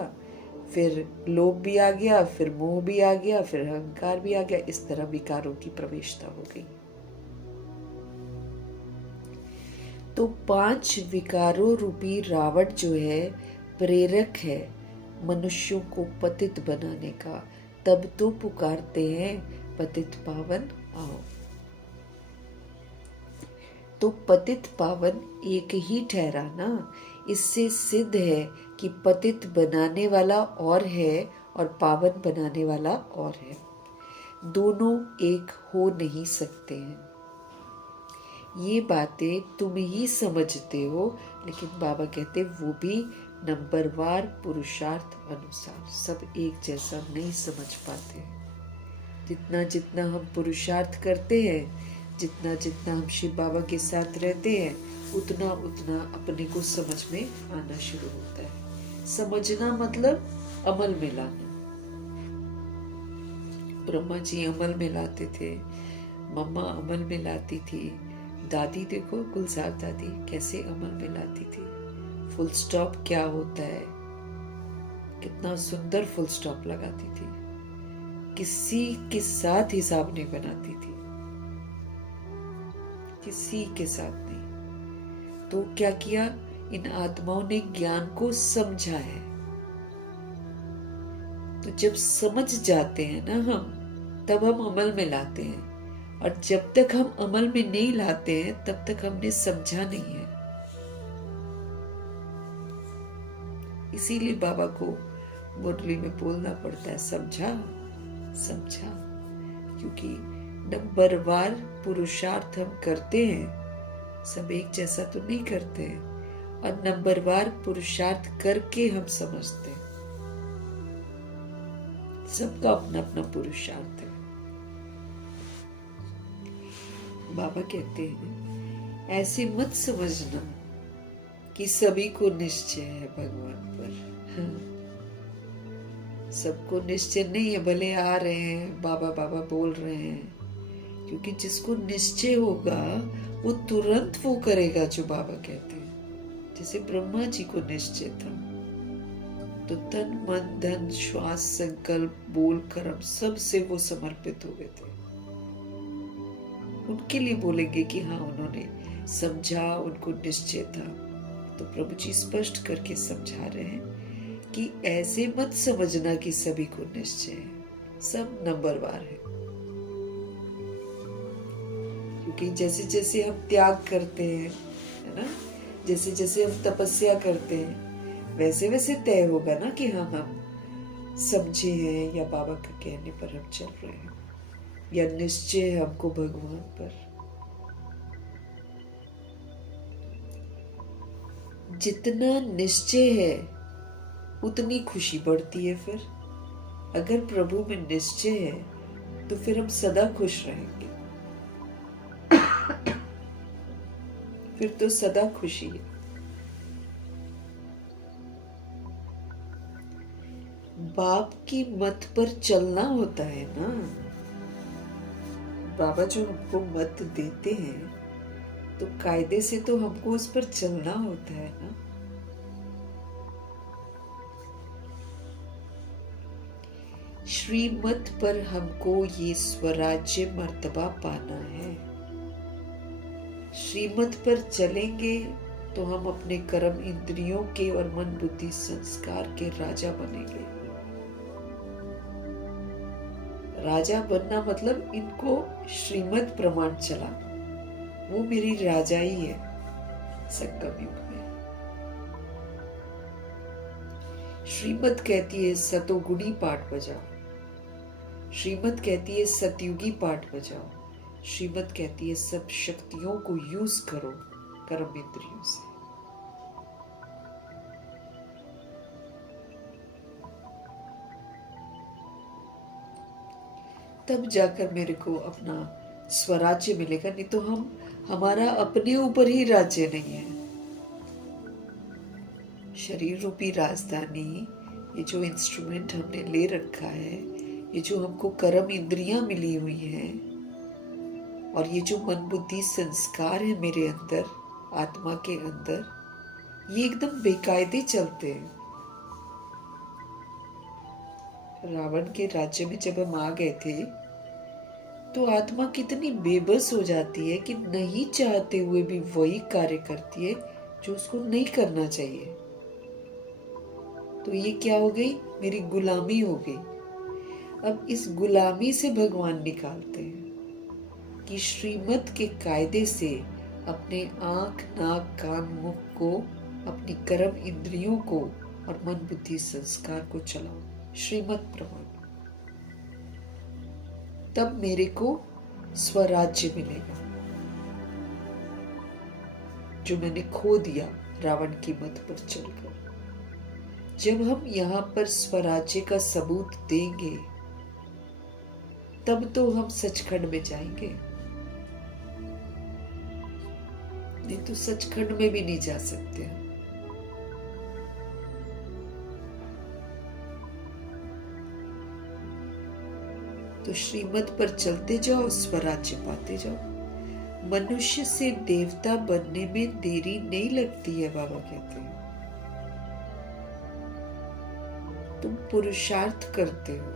फिर लोभ भी आ गया, फिर मोह भी आ गया, फिर अहंकार भी आ गया। इस तरह विकारों की प्रवेशता हो गई। तो 5 विकारों रूपी रावण जो है प्रेरक है मनुष्यों को पतित बनाने का। तब तो पुकारते हैं पतित पावन आओ। तो पतित पावन एक ही ठहरा ना। इससे सिद्ध है कि पतित बनाने वाला और है और पावन बनाने वाला और है। दोनों एक हो नहीं सकते हैं। ये बातें तुम ही समझते हो, लेकिन बाबा कहते वो भी नंबरवार पुरुषार्थ अनुसार। सब एक जैसा नहीं समझ पाते। जितना जितना हम पुरुषार्थ करते हैं, जितना जितना हम शिव बाबा के साथ रहते हैं, उतना उतना अपने को समझ में आना शुरू होता है। समझना मतलब अमल में लाना। ब्रह्मा जी अमल में लाते थे, मम्मा अमल में लाती थी, दादी देखो गुलजार दादी कैसे अमल में लाती थी। फुल स्टॉप क्या होता है, कितना सुंदर फुल स्टॉप लगाती थी। किसी के साथ हिसाब नहीं बनाती थी, किसी के साथ नहीं। तो क्या किया, इन आत्माओं ने ज्ञान को समझा है। तो जब समझ जाते हैं ना हम, तब हम अमल में लाते हैं। और जब तक हम अमल में नहीं लाते हैं, तब तक हमने समझा नहीं है। इसीलिए बाबा को मुरली में बोलना पड़ता है समझा समझा, क्योंकि नंबरवार पुरुषार्थ हम करते हैं। सब एक जैसा तो नहीं करते हैं, और नंबरवार पुरुषार्थ करके हम समझते हैं। सबका अपना अपना पुरुषार्थ है। बाबा कहते हैं ऐसे मत समझना कि सभी को निश्चय है भगवान पर। सबको निश्चय नहीं है, भले आ रहे हैं बाबा बाबा बोल रहे हैं, क्योंकि जिसको निश्चय होगा वो तुरंत वो करेगा जो बाबा कहते हैं। जैसे ब्रह्मा जी को निश्चय था, तो तन मन धन श्वास संकल्प बोल कर्म सब से वो समर्पित हो गए थे। उनके लिए बोलेंगे कि हाँ उन्होंने समझा, उनको निश्चय था। तो प्रभु जी स्पष्ट करके समझा रहे हैं कि ऐसे मत समझना कि सभी को निश्चय है। सब नंबरवार है। क्योंकि जैसे जैसे हम त्याग करते हैं, है ना, जैसे जैसे हम तपस्या करते हैं, वैसे वैसे तय होगा ना कि हाँ हम समझे हैं या बाबा के कहने पर हम चल रहे हैं, या निश्चय है हमको भगवान पर। जितना निश्चय है उतनी खुशी बढ़ती है। फिर अगर प्रभु में निश्चय है तो फिर हम सदा खुश रहेंगे। फिर तो सदा खुशी है। बाप की मत पर चलना होता है ना। बाबा जो हमको मत देते हैं तो कायदे से तो हमको उस पर चलना होता है ना। श्रीमत पर हमको ये स्वराज्य मर्तबा पाना है। श्रीमत पर चलेंगे तो हम अपने कर्म इंद्रियों के और मन बुद्धि संस्कार के राजा बनेंगे। राजा बनना मतलब इनको श्रीमत प्रमाण चला, वो मेरी राजा ही है संगम युग में। श्रीमत कहती है सतोगुणी पाठ बजाओ, श्रीमत कहती है सतयुगी पाठ बजाओ, श्रीमत कहती है सब शक्तियों को यूज करो कर्म इंद्रियों से। तब जाकर मेरे को अपना स्वराज्य मिलेगा, नहीं तो हमारा अपने ऊपर ही राज्य नहीं है। शरीर रूपी राजधानी, ये जो इंस्ट्रूमेंट हमने ले रखा है, ये जो हमको कर्म इंद्रियां मिली हुई हैं, और ये जो मन बुद्धि संस्कार है मेरे अंदर, आत्मा के अंदर, ये एकदम बेकायदे चलते हैं। रावण के राज्य में जब हम आ गए थे तो आत्मा कितनी बेबस हो जाती है कि नहीं चाहते हुए भी वही कार्य करती है जो उसको नहीं करना चाहिए। तो ये क्या हो गई? मेरी गुलामी हो गई। अब इस गुलामी से भगवान निकालते हैं कि श्रीमत के कायदे से अपने आंख नाक कान मुख को, अपनी कर्म इंद्रियों को और मन बुद्धि संस्कार को चलाओ श्रीमत प्रमाण। तब मेरे को स्वराज्य मिलेगा जो मैंने खो दिया रावण की मत पर चलकर। जब हम यहाँ पर स्वराज्य का सबूत देंगे तब तो हम सचखंड में जाएंगे, नहीं तो सचखंड में भी नहीं जा सकते हैं। तो श्रीमत पर चलते जाओ, स्वराज्य पाते जाओ। मनुष्य से देवता बनने में देरी नहीं लगती है, बाबा कहते हैं। तुम पुरुषार्थ करते हो,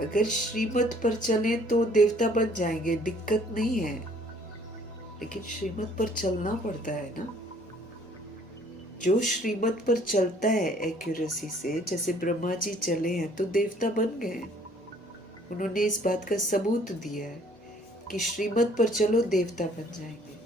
अगर श्रीमत पर चले तो देवता बन जाएंगे, दिक्कत नहीं है। लेकिन श्रीमत पर चलना पड़ता है ना। जो श्रीमत पर चलता है एक्यूरेसी से, जैसे ब्रह्मा जी चले हैं तो देवता बन गए। उन्होंने इस बात का सबूत दिया है कि श्रीमत पर चलो देवता बन जाएंगे।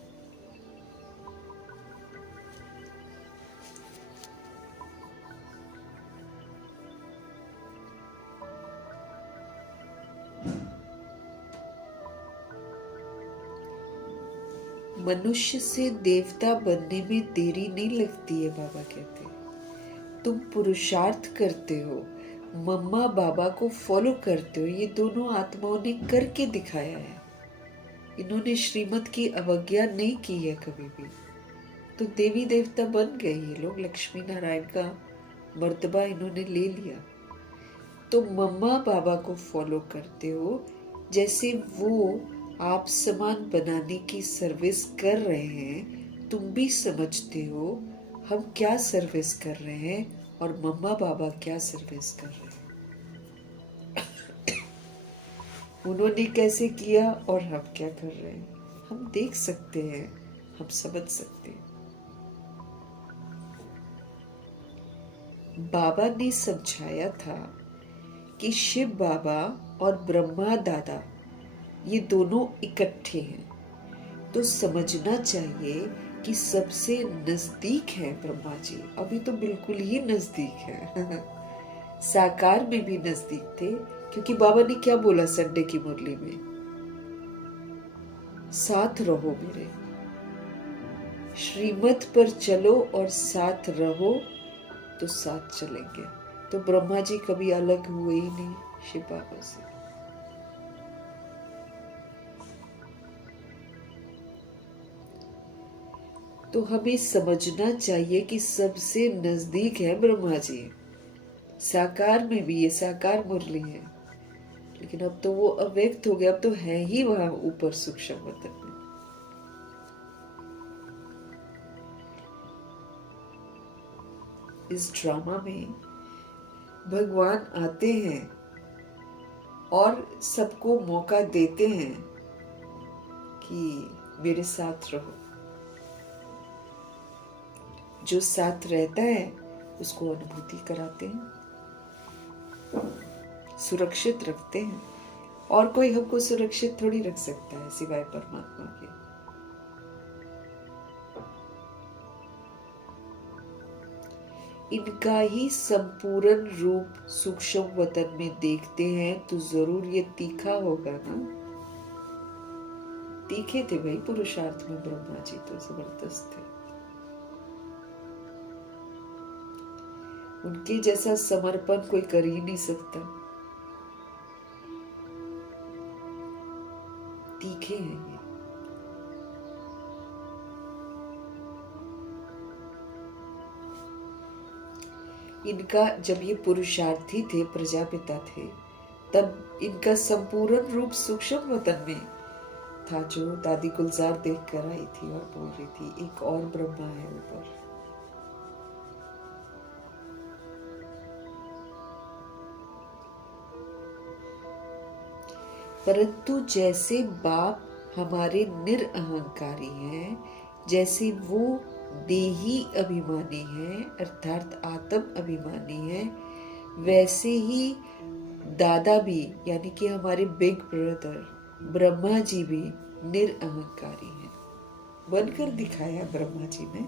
मनुष्य से देवता बनने में देरी नहीं लगती है, बाबा कहते हैं। तुम पुरुषार्थ करते हो, मम्मा बाबा को फॉलो करते हो, ये दोनों आत्माओं ने करके दिखाया है। इन्होंने श्रीमत की अवज्ञा नहीं की है कभी भी, तो देवी देवता बन गए ये लोग। लक्ष्मी नारायण का मर्तबा इन्होंने ले लिया। तो मम्मा बाबा को फॉलो करते हो, जैसे वो आप समान बनाने की सर्विस कर रहे हैं, तुम भी समझते हो हम क्या सर्विस कर रहे हैं और मम्मा बाबा क्या सर्विस कर रहे हैं। उन्होंने कैसे किया और हम क्या कर रहे हैं, हम देख सकते हैं, हम समझ सकते हैं। बाबा ने समझाया था कि शिव बाबा और ब्रह्मा दादा ये दोनों इकट्ठे हैं, तो समझना चाहिए कि सबसे नजदीक है ब्रह्मा जी। अभी तो बिल्कुल ही नजदीक है। साकार में भी नजदीक थे, क्योंकि बाबा ने क्या बोला संडे की मुरली में? साथ रहो मेरे, श्रीमत पर चलो और साथ रहो तो साथ चलेंगे। तो ब्रह्मा जी कभी अलग हुए ही नहीं शिव बाबा से। तो हमें समझना चाहिए कि सबसे नजदीक है ब्रह्मा जी। साकार में भी ये साकार मुरली है, लेकिन अब तो वो अव्यक्त हो गया, अब तो है ही वहां ऊपर सूक्ष्म वतन में। इस ड्रामा में भगवान आते हैं और सबको मौका देते हैं कि मेरे साथ रहो। जो साथ रहता है उसको अनुभूति कराते हैं, सुरक्षित रखते हैं। और कोई हमको सुरक्षित थोड़ी रख सकता है सिवाय परमात्मा के। इनका ही संपूर्ण रूप सूक्ष्म वतन में देखते हैं तो जरूर ये तीखा होगा ना। तीखे थे भाई पुरुषार्थ में ब्रह्मा जी, तो जबरदस्त थे। उनके जैसा समर्पण कोई कर ही नहीं सकता। तीखे हैं ये। इनका जब ये पुरुषार्थी थे, प्रजापिता थे, तब इनका संपूर्ण रूप सूक्ष्म वतन में था, जो दादी गुलजार देख कर आई थी और बोल रही थी एक और ब्रह्मा है ऊपर। परंतु जैसे बाप हमारे निरअहंकारी हैं, जैसे वो देही अभिमानी हैं अर्थात आत्म अभिमानी हैं, वैसे ही दादा भी यानी कि हमारे बिग ब्रदर ब्रह्मा जी भी निरअहंकारी हैं। बनकर दिखाया ब्रह्मा जी ने।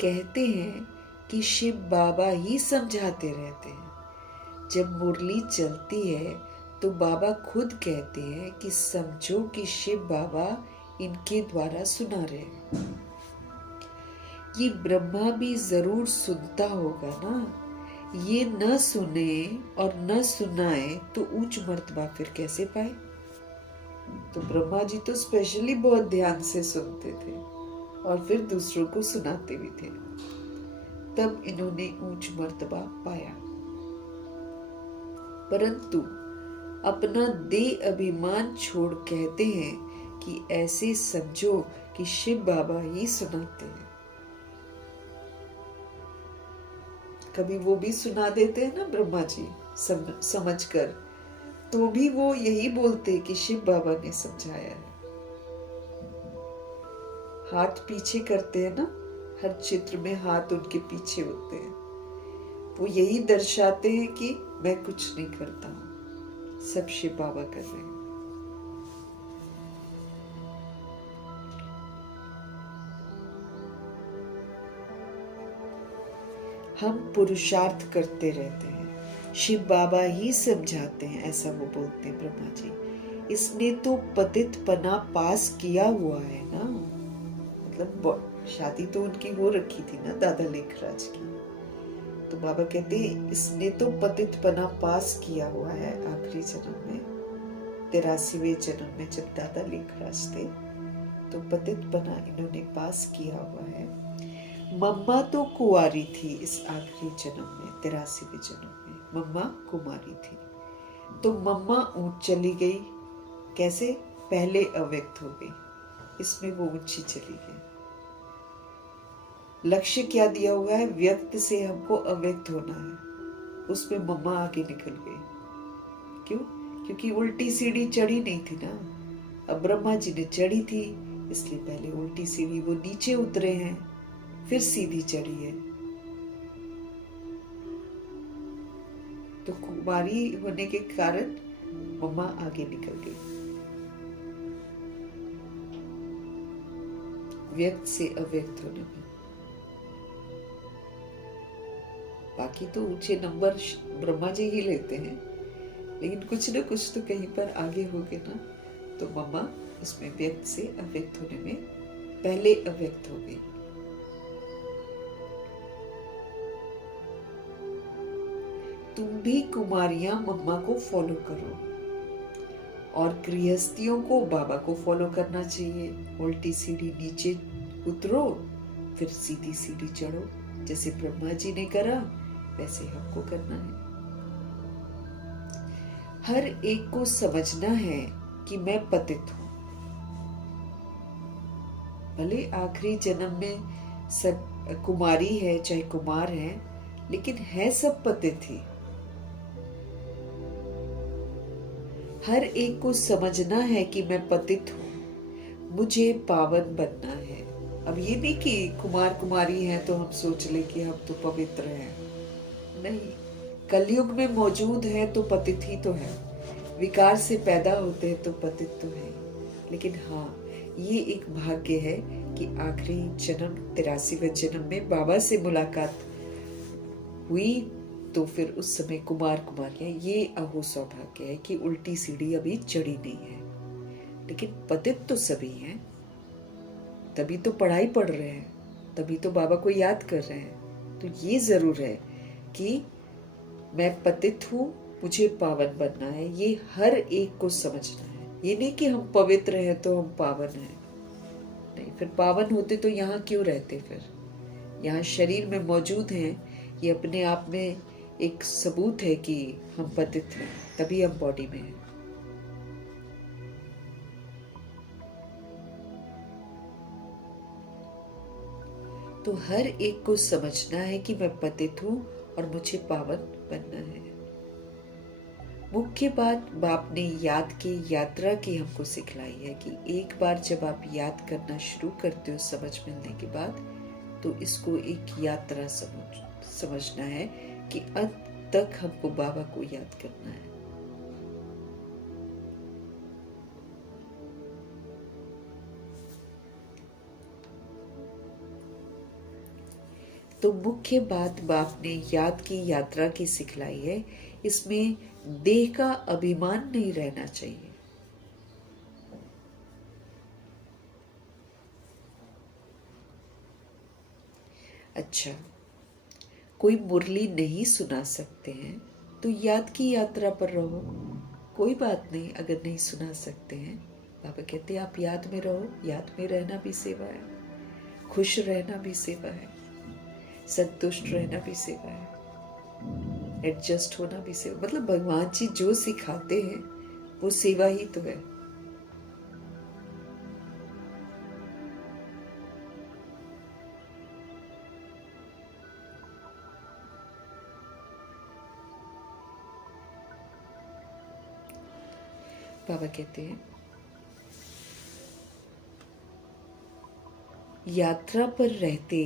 कहते हैं कि शिव बाबा ही समझाते रहते हैं। जब मुरली चलती है तो बाबा खुद कहते हैं कि समझो कि शिव बाबा इनके द्वारा सुना रहे हैं। ये ब्रह्मा भी जरूर सुनता होगा ना। ये न सुने और न सुनाए तो उच्च मर्तबा फिर कैसे पाए। तो ब्रह्मा जी तो स्पेशली बहुत ध्यान से सुनते थे और फिर दूसरों को सुनाते भी थे, तब इन्होंने ऊंच मर्तबा पाया। परंतु अपना देह अभिमान छोड़ कहते हैं कि ऐसे समझो कि शिव बाबा ही सुनाते हैं। कभी वो भी सुना देते हैं ना ब्रह्मा जी समझकर, तो भी वो यही बोलते कि शिव बाबा ने समझाया है। हाथ पीछे करते हैं ना, हर चित्र में हाथ उनके पीछे होते हैं। वो यही दर्शाते हैं कि मैं कुछ नहीं करता हूं, सब शिव बाबा कर रहे हैं। हम पुरुषार्थ करते रहते हैं, शिव बाबा ही समझाते हैं, ऐसा वो बोलते हैं ब्रह्मा जी। इसने तो पतितपना पास किया हुआ है ना। मतलब शादी तो उनकी हो रखी थी ना दादा लेखराज की। तो बाबा कहते हैं इसने तो पतितपना पास किया हुआ है आखिरी जन्म में, 83वें जन्म में जब दादा लेखराज थे, तो पतितपना इन्होंने पास किया हुआ है। मम्मा तो कुंवारी थी इस आखिरी जन्म में, 83वें जन्म में मम्मा कुमारी थी। तो मम्मा ऊंच चली गई। कैसे? पहले अव्यक्त हो गई, इसमें वो ऊंची चली गई। लक्ष्य क्या दिया हुआ है? व्यक्त से हमको अव्यक्त होना है, उसमें मम्मा आगे निकल गई। क्यों? क्योंकि उल्टी सीढ़ी चढ़ी नहीं थी ना। अब ब्रह्मा जी ने चढ़ी थी, इसलिए पहले उल्टी सीढ़ी वो नीचे उतरे हैं, फिर सीधी चढ़ी है। तो कुमारी होने के कारण मम्मा आगे निकल गई, व्यक्त से अव्यक्त होने में। बाकी तो ऊंचे नंबर ब्रह्मा जी ही लेते हैं, लेकिन कुछ न कुछ तो कहीं पर आगे हो गए ना। तो मम्मा उसमें व्यक्त से अव्यक्त होने में पहले अव्यक्त हो गई। तुम भी कुमारियां मम्मा को फॉलो करो और गृहस्थियों को बाबा को फॉलो करना चाहिए। उल्टी सीढ़ी नीचे उतरो, फिर सीधी सीढ़ी चढ़ो। जैसे ब्रह्मा जी ने करा वैसे हमको करना है। हर एक को समझना है कि मैं पतित हूं, भले आखिरी जन्म में सब कुमारी है चाहे कुमार है, लेकिन है सब पतित ही। हर एक को समझना है कि मैं पतित हूं, मुझे पावन बनना है। अब ये नहीं कि कुमार कुमारी हैं तो हम सोच ले कि हम तो पवित्र हैं, नहीं। कलयुग में मौजूद है तो पतित ही तो है, विकार से पैदा होते हैं तो पतित तो है। लेकिन हाँ, ये एक भाग्य है कि आखिरी जन्म 83वें जन्म में बाबा से मुलाकात हुई, तो फिर उस समय कुमार कुमारियां, ये अहो सौभाग्य है कि उल्टी सीढ़ी अभी चढ़ी नहीं है। लेकिन पतित तो सभी हैं, तभी तो पढ़ाई पढ़ रहे हैं, तभी तो बाबा को याद कर रहे हैं। तो ये जरूर है कि मैं पतित हूं, मुझे पावन बनना है। ये हर एक को समझना है। ये नहीं कि हम पवित्र हैं तो हम पावन हैं, नहीं। फिर पावन होते तो यहाँ क्यों रहते? फिर यहाँ शरीर में मौजूद हैं, ये अपने आप में एक सबूत है कि हम पतित हैं, तभी हम बॉडी में हैं। तो हर एक को समझना है कि मैं पतित हूं और मुझे पावन बनना है। मुख्य बात बाप ने याद की यात्रा की हमको सिखलाई है कि एक बार जब आप याद करना शुरू करते हो समझ मिलने के बाद, तो इसको एक यात्रा समझना है कि अंत तक हमको बाबा को याद करना है। तो मुख्य बात बाप ने याद की यात्रा की सिखलाई है, इसमें देह का अभिमान नहीं रहना चाहिए। अच्छा, कोई मुरली नहीं सुना सकते हैं तो याद की यात्रा पर रहो, कोई बात नहीं। अगर नहीं सुना सकते हैं, बाबा कहते हैं आप याद में रहो। याद में रहना भी सेवा है, खुश रहना भी सेवा है, संतुष्ट रहना भी सेवा है, एडजस्ट होना भी सेवा। मतलब भगवान जी जो सिखाते हैं वो सेवा ही तो है। बाबा कहते हैं यात्रा पर रहते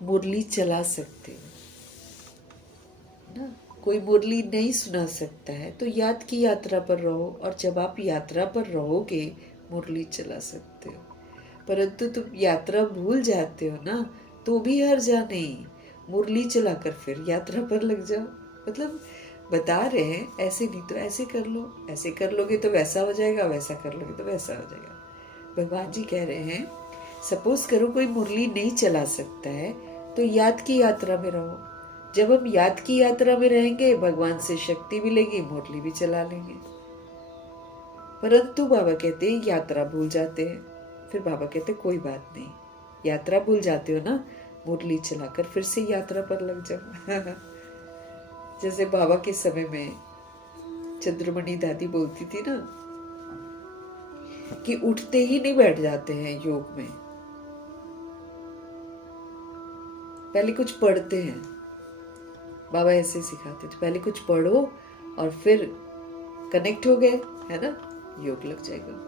मुरली चला सकते हो ना। कोई मुरली नहीं सुना सकता है तो याद की यात्रा पर रहो, और जब आप यात्रा पर रहोगे मुरली चला सकते हो। परंतु तुम यात्रा भूल जाते हो ना, तो भी हर्जा नहीं, मुरली चलाकर फिर यात्रा पर लग जाओ। मतलब बता रहे हैं ऐसे नहीं तो ऐसे कर लो, ऐसे कर लोगे तो वैसा हो जाएगा, वैसा कर लोगे तो वैसा हो जाएगा। भगवान जी कह रहे हैं सपोज करो कोई मुरली नहीं चला सकता है तो याद की यात्रा में रहो। जब हम याद की यात्रा में रहेंगे भगवान से शक्ति मिलेगी, मुरली भी चला लेंगे। परंतु बाबा कहते हैं यात्रा भूल जाते हैं। फिर बाबा कहते कोई बात नहीं, यात्रा भूल जाते हो ना, मुरली चलाकर फिर से यात्रा पर लग जाओ। जैसे बाबा के समय में चंद्रमणि दादी बोलती थी ना कि उठते ही नहीं बैठ जाते हैं योग में, पहले कुछ पढ़ते हैं। बाबा ऐसे सिखाते थे, पहले कुछ पढ़ो और फिर कनेक्ट हो गए, है ना, योग लग जाएगा।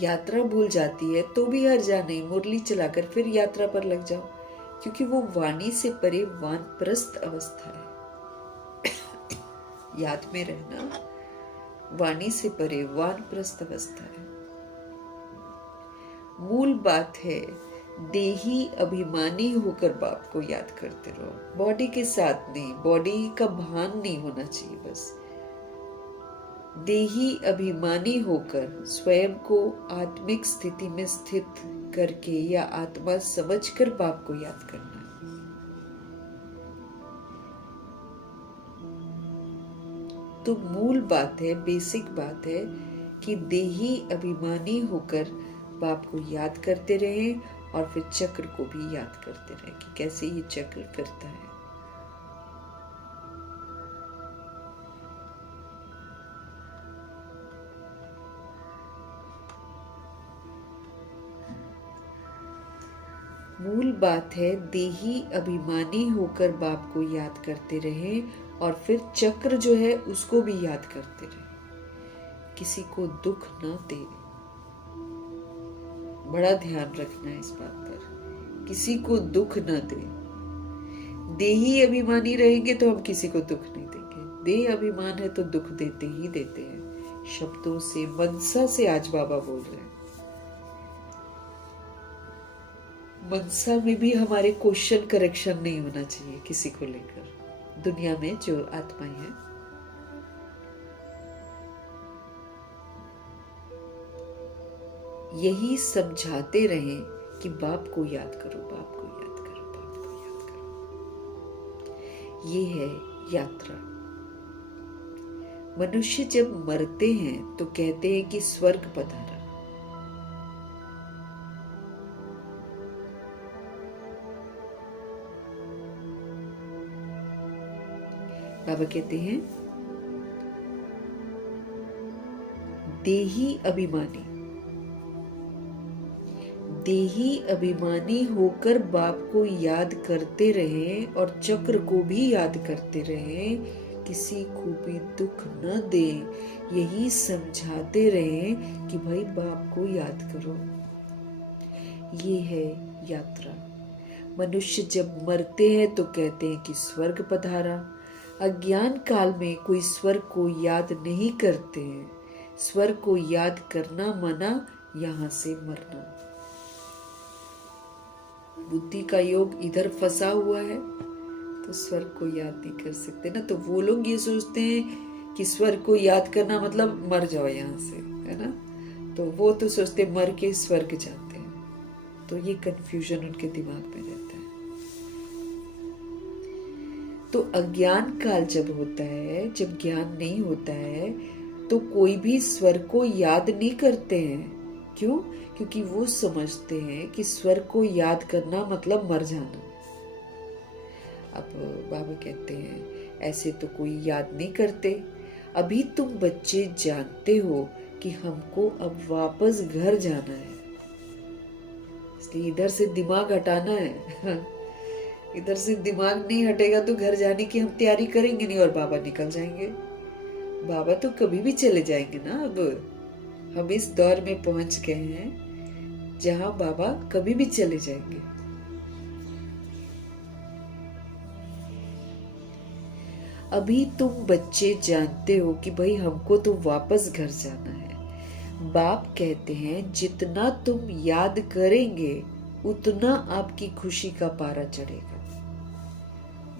यात्रा भूल जाती है तो भी हर्जा नहीं, मुरली चलाकर फिर यात्रा पर लग जाओ, क्योंकि वो वाणी से परे वानप्रस्थ अवस्था है। याद में रहना वाणी से परे वानप्रस्थ अवस्था है। मूल बात है देही अभिमानी होकर बाप को याद करते रहो, बॉडी के साथ नहीं, बॉडी का भान नहीं होना चाहिए। बस देही अभिमानी होकर स्वयं को आत्मिक स्थिति में स्थित करके या आत्मा समझकर बाप को याद करना। तो मूल बात है, बेसिक बात है कि देही अभिमानी होकर बाप को याद करते रहें और फिर चक्र को भी याद करते रहें कि कैसे ये चक्र फिरता है। मूल बात है देही अभिमानी होकर बाप को याद करते रहे और फिर चक्र जो है उसको भी याद करते रहे। किसी को दुख न दे, बड़ा ध्यान रखना है इस बात पर। किसी को दुख न दे। देही अभिमानी रहेंगे तो हम किसी को दुख नहीं देंगे। देह अभिमान है तो दुख देते ही देते हैं। शब्दों से, मनसा से आज बाबा बोल रहे हैं। मनसा में भी हमारे क्वेश्चन करेक्शन नहीं होना चाहिए किसी को लेकर। दुनिया में जो आत्माएं हैं, यही समझाते रहे कि बाप को याद करो, बाप को याद करो, बाप को याद करो। ये है यात्रा। मनुष्य जब मरते हैं तो कहते हैं कि स्वर्ग पधारा। बाबा कहते हैं देही अभिमानी, देही अभिमानी होकर बाप को याद करते रहे और चक्र को भी याद करते रहे। किसी को भी दुख न दे, यही समझाते रहे कि भाई बाप को याद करो। ये है यात्रा। मनुष्य जब मरते हैं तो कहते हैं कि स्वर्ग पधारा। अज्ञान काल में कोई स्वर्ग को याद नहीं करते हैं। स्वर्ग को याद करना माना यहां से मरना। बुद्धि का योग इधर फंसा हुआ है तो स्वर्ग को याद नहीं कर सकते ना। तो वो लोग ये सोचते हैं कि स्वर्ग को याद करना मतलब मर जाओ यहाँ से, है ना। तो वो तो सोचते मर के स्वर्ग जाते हैं। तो ये कंफ्यूजन उनके दिमाग में रहता है। तो अज्ञान काल जब होता है, जब ज्ञान नहीं होता है, तो कोई भी स्वर्ग को याद नहीं करते हैं। क्यों? क्योंकि वो समझते हैं कि स्वर्ग को याद करना मतलब मर जाना। अब बाबा कहते हैं ऐसे तो कोई याद नहीं करते। अभी तुम बच्चे जानते हो कि हमको अब वापस घर जाना है, इसलिए इधर से दिमाग हटाना है। इधर से दिमाग नहीं हटेगा तो घर जाने की हम तैयारी करेंगे नहीं और बाबा निकल जाएंगे। बाबा तो कभी भी चले जाएंगे ना। अब हम इस दौर में पहुंच गए हैं जहां बाबा कभी भी चले जाएंगे। अभी तुम बच्चे जानते हो कि भाई हमको तो वापस घर जाना है। बाप कहते हैं जितना तुम याद करेंगे उतना आपकी खुशी का पारा चढ़ेगा।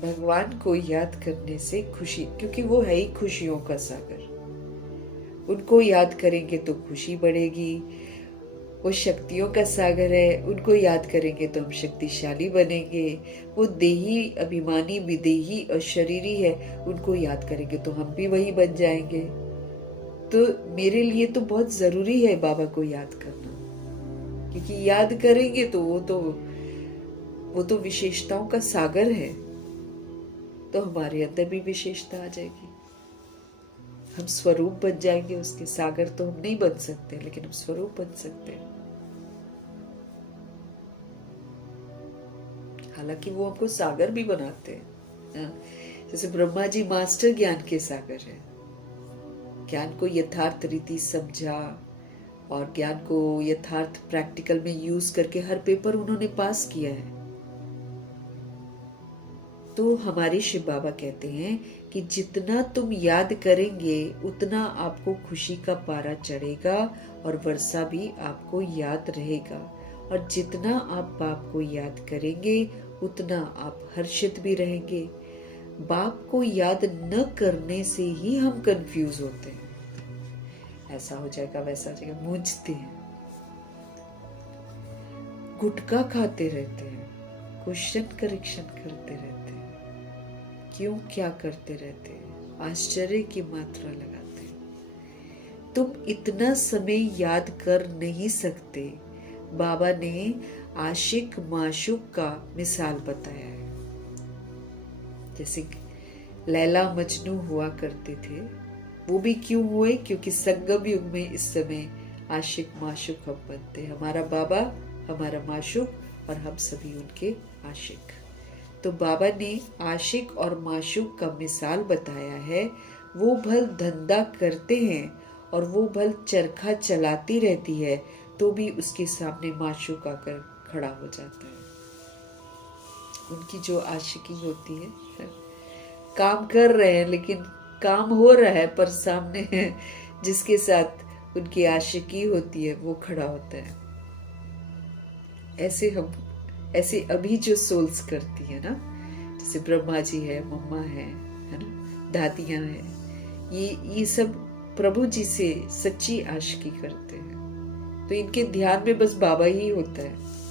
भगवान को याद करने से खुशी, क्योंकि वो है ही खुशियों का सागर। उनको याद करेंगे तो खुशी बढ़ेगी। वो शक्तियों का सागर है, उनको याद करेंगे तो हम शक्तिशाली बनेंगे। वो देही अभिमानी, विदेही और शरीरी है, उनको याद करेंगे तो हम भी वही बन जाएंगे। तो मेरे लिए तो बहुत जरूरी है बाबा को याद करना, क्योंकि याद करेंगे तो वो तो विशेषताओं का सागर है। तो हमारे अंदर भी विशेषता आ जाएगी। हम स्वरूप बन जाएंगे उसके। सागर तो हम नहीं बन सकते, लेकिन हम स्वरूप बन सकते हैं। हालांकि वो हमको सागर भी बनाते हैं। जैसे ब्रह्मा जी मास्टर ज्ञान के सागर है। ज्ञान को यथार्थ रीति समझा और ज्ञान को यथार्थ प्रैक्टिकल में यूज करके हर पेपर उन्होंने पास किया है। तो हमारे शिव बाबा कहते हैं कि जितना तुम याद करेंगे उतना आपको खुशी का पारा चढ़ेगा और वर्षा भी आपको याद रहेगा। और जितना आप बाप को याद करेंगे उतना आप हर्षित भी रहेंगे। बाप को याद न करने से ही हम कंफ्यूज होते हैं। ऐसा हो जाएगा, वैसा हो जाएगा, मूंझते हैं, गुटखा खाते रहते हैं, क्वेश्चन करेक्शन करते रहते हैं। क्यों, क्या करते रहते हैं? आश्चर्य की मात्रा लगाते हैं। तुम इतना समय याद कर नहीं सकते। बाबा ने आशिक माशूक का मिसाल बताया है। जैसे लैला मजनू हुआ करते थे, वो भी क्यों हुए? क्योंकि संगम युग में इस समय आशिक माशूक हम बनते हैं। हमारा बाबा हमारा माशूक और हम सभी उनके आशिक। तो बाबा ने आशिक और माशूक का मिसाल बताया है। वो भल धंधा करते हैं और वो भल चरखा चलाती रहती है, तो भी उसके सामने माशूक आकर खड़ा हो जाता है। उनकी जो आशिकी होती है, काम कर रहे हैं लेकिन काम हो रहा है, पर सामने जिसके साथ उनकी आशिकी होती है वो खड़ा होता है। ऐसे अभी जो सोल्स करती है ना, जैसे ब्रह्मा जी है, मम्मा है ना, दादियां हैं, ये सब प्रभु जी से सच्ची आशिकी करते हैं। तो इनके ध्यान में बस बाबा ही होता है।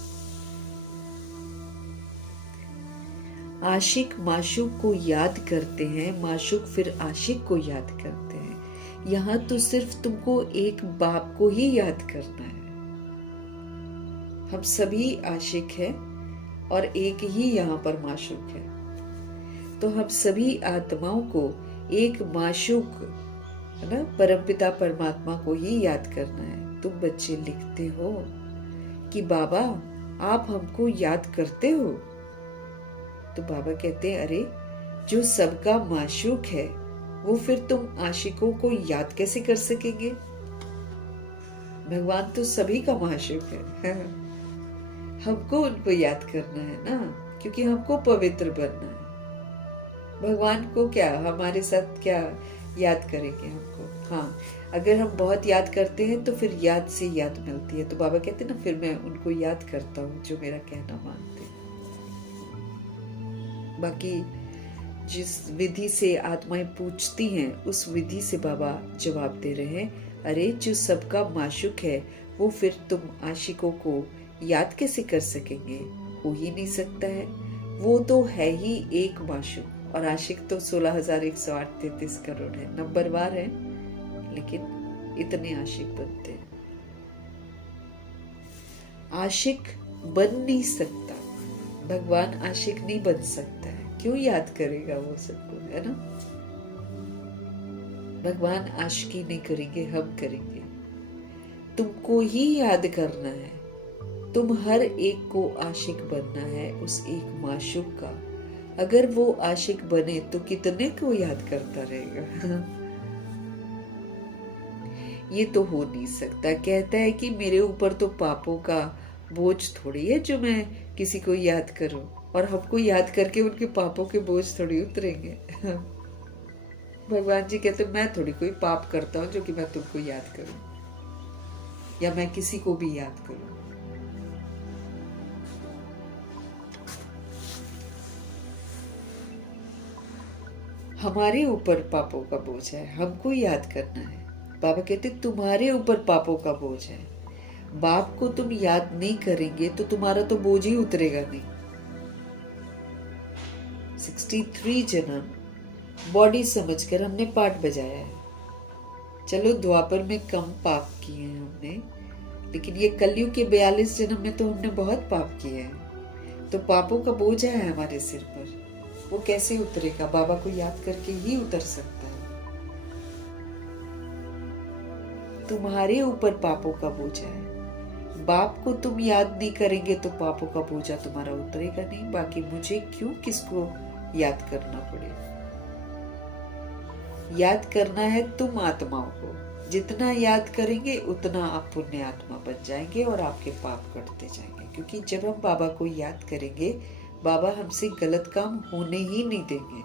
आशिक माशूक को याद करते हैं, माशूक फिर आशिक को याद करते हैं। यहाँ तो सिर्फ तुमको एक बाप को ही याद करना है। हम सभी आशिक हैं और एक ही यहाँ पर माशूक है। तो हम सभी आत्माओं को एक माशूक, है ना, परमपिता परमात्मा को ही याद करना है। तुम बच्चे लिखते हो कि बाबा आप हमको याद करते हो। तो बाबा कहते हैं, अरे जो सबका माशूक है वो फिर तुम आशिकों को याद कैसे कर सकेंगे? भगवान तो सभी का माशूक है। हमको उनको याद करना है ना, क्योंकि हमको पवित्र बनना है। भगवान को क्या, हमारे साथ क्या याद करेंगे हमको? हाँ, अगर हम बहुत याद करते हैं तो फिर याद से याद मिलती है। तो बाबा कहते हैं ना, फिर मैं उनको याद करता हूँ जो मेरा कहना मानते हैं। बाकी जिस विधि से आत्माएं पूछती हैं उस विधि से बाबा जवाब दे रहे हैं। अरे जो सबका माशूक है वो फिर तुम आशिकों को याद कैसे कर सकेंगे? हो ही नहीं सकता है। वो तो है ही एक माशूक, और आशिक तो 16,108 करोड़ है, नंबरवार है, लेकिन इतने आशिक बनते हैं। आशिक बन नहीं सकता, भगवान आशिक नहीं बन सकता है। क्यों याद करेगा वो सबको, है ना? भगवान आशिकी नहीं करेंगे, हम करेंगे। तुमको ही याद करना है। तुम हर एक को आशिक बनना है उस एक माशूक का। अगर वो आशिक बने तो कितने को याद करता रहेगा? ये तो हो नहीं सकता। कहता है कि मेरे ऊपर तो पापों का बोझ थोड़ी है जो मैं किसी को याद करूं, और हमको याद करके उनके पापों के बोझ थोड़ी उतरेंगे। भगवान जी कहते मैं थोड़ी कोई पाप करता हूं जो कि मैं तुमको याद करूं या मैं किसी को भी याद करूं। हमारे ऊपर पापों का बोझ है, हमको याद करना है। बाबा कहते तुम्हारे ऊपर पापों का बोझ है। बाप को तुम याद नहीं करेंगे तो तुम्हारा तो बोझ ही उतरेगा नहीं। 63 जन्म बॉडी समझकर हमने पाठ बजाया है। चलो द्वापर में कम पाप किए हैं हमने, लेकिन ये कलयुग के 42 जन्म में तो हमने बहुत पाप किए हैं। तो पापों का बोझ है हमारे सिर पर, वो कैसे उतरेगा? बाबा को याद करके ही उतर सकता है। तुम्हारे ऊपर पापों का बोझ है। बाप को तुम याद नहीं करेंगे तो पापों का बोझा तुम्हारा उतरेगा नहीं। बाकी मुझे क्यों किसको याद करना पड़े? याद करना है तुम आत्माओं को। जितना याद करेंगे उतना आप पुण्य आत्मा बन जाएंगे और आपके पाप कटते जाएंगे। क्योंकि जब हम बाबा को याद करेंगे, बाबा हमसे गलत काम होने ही नहीं देंगे।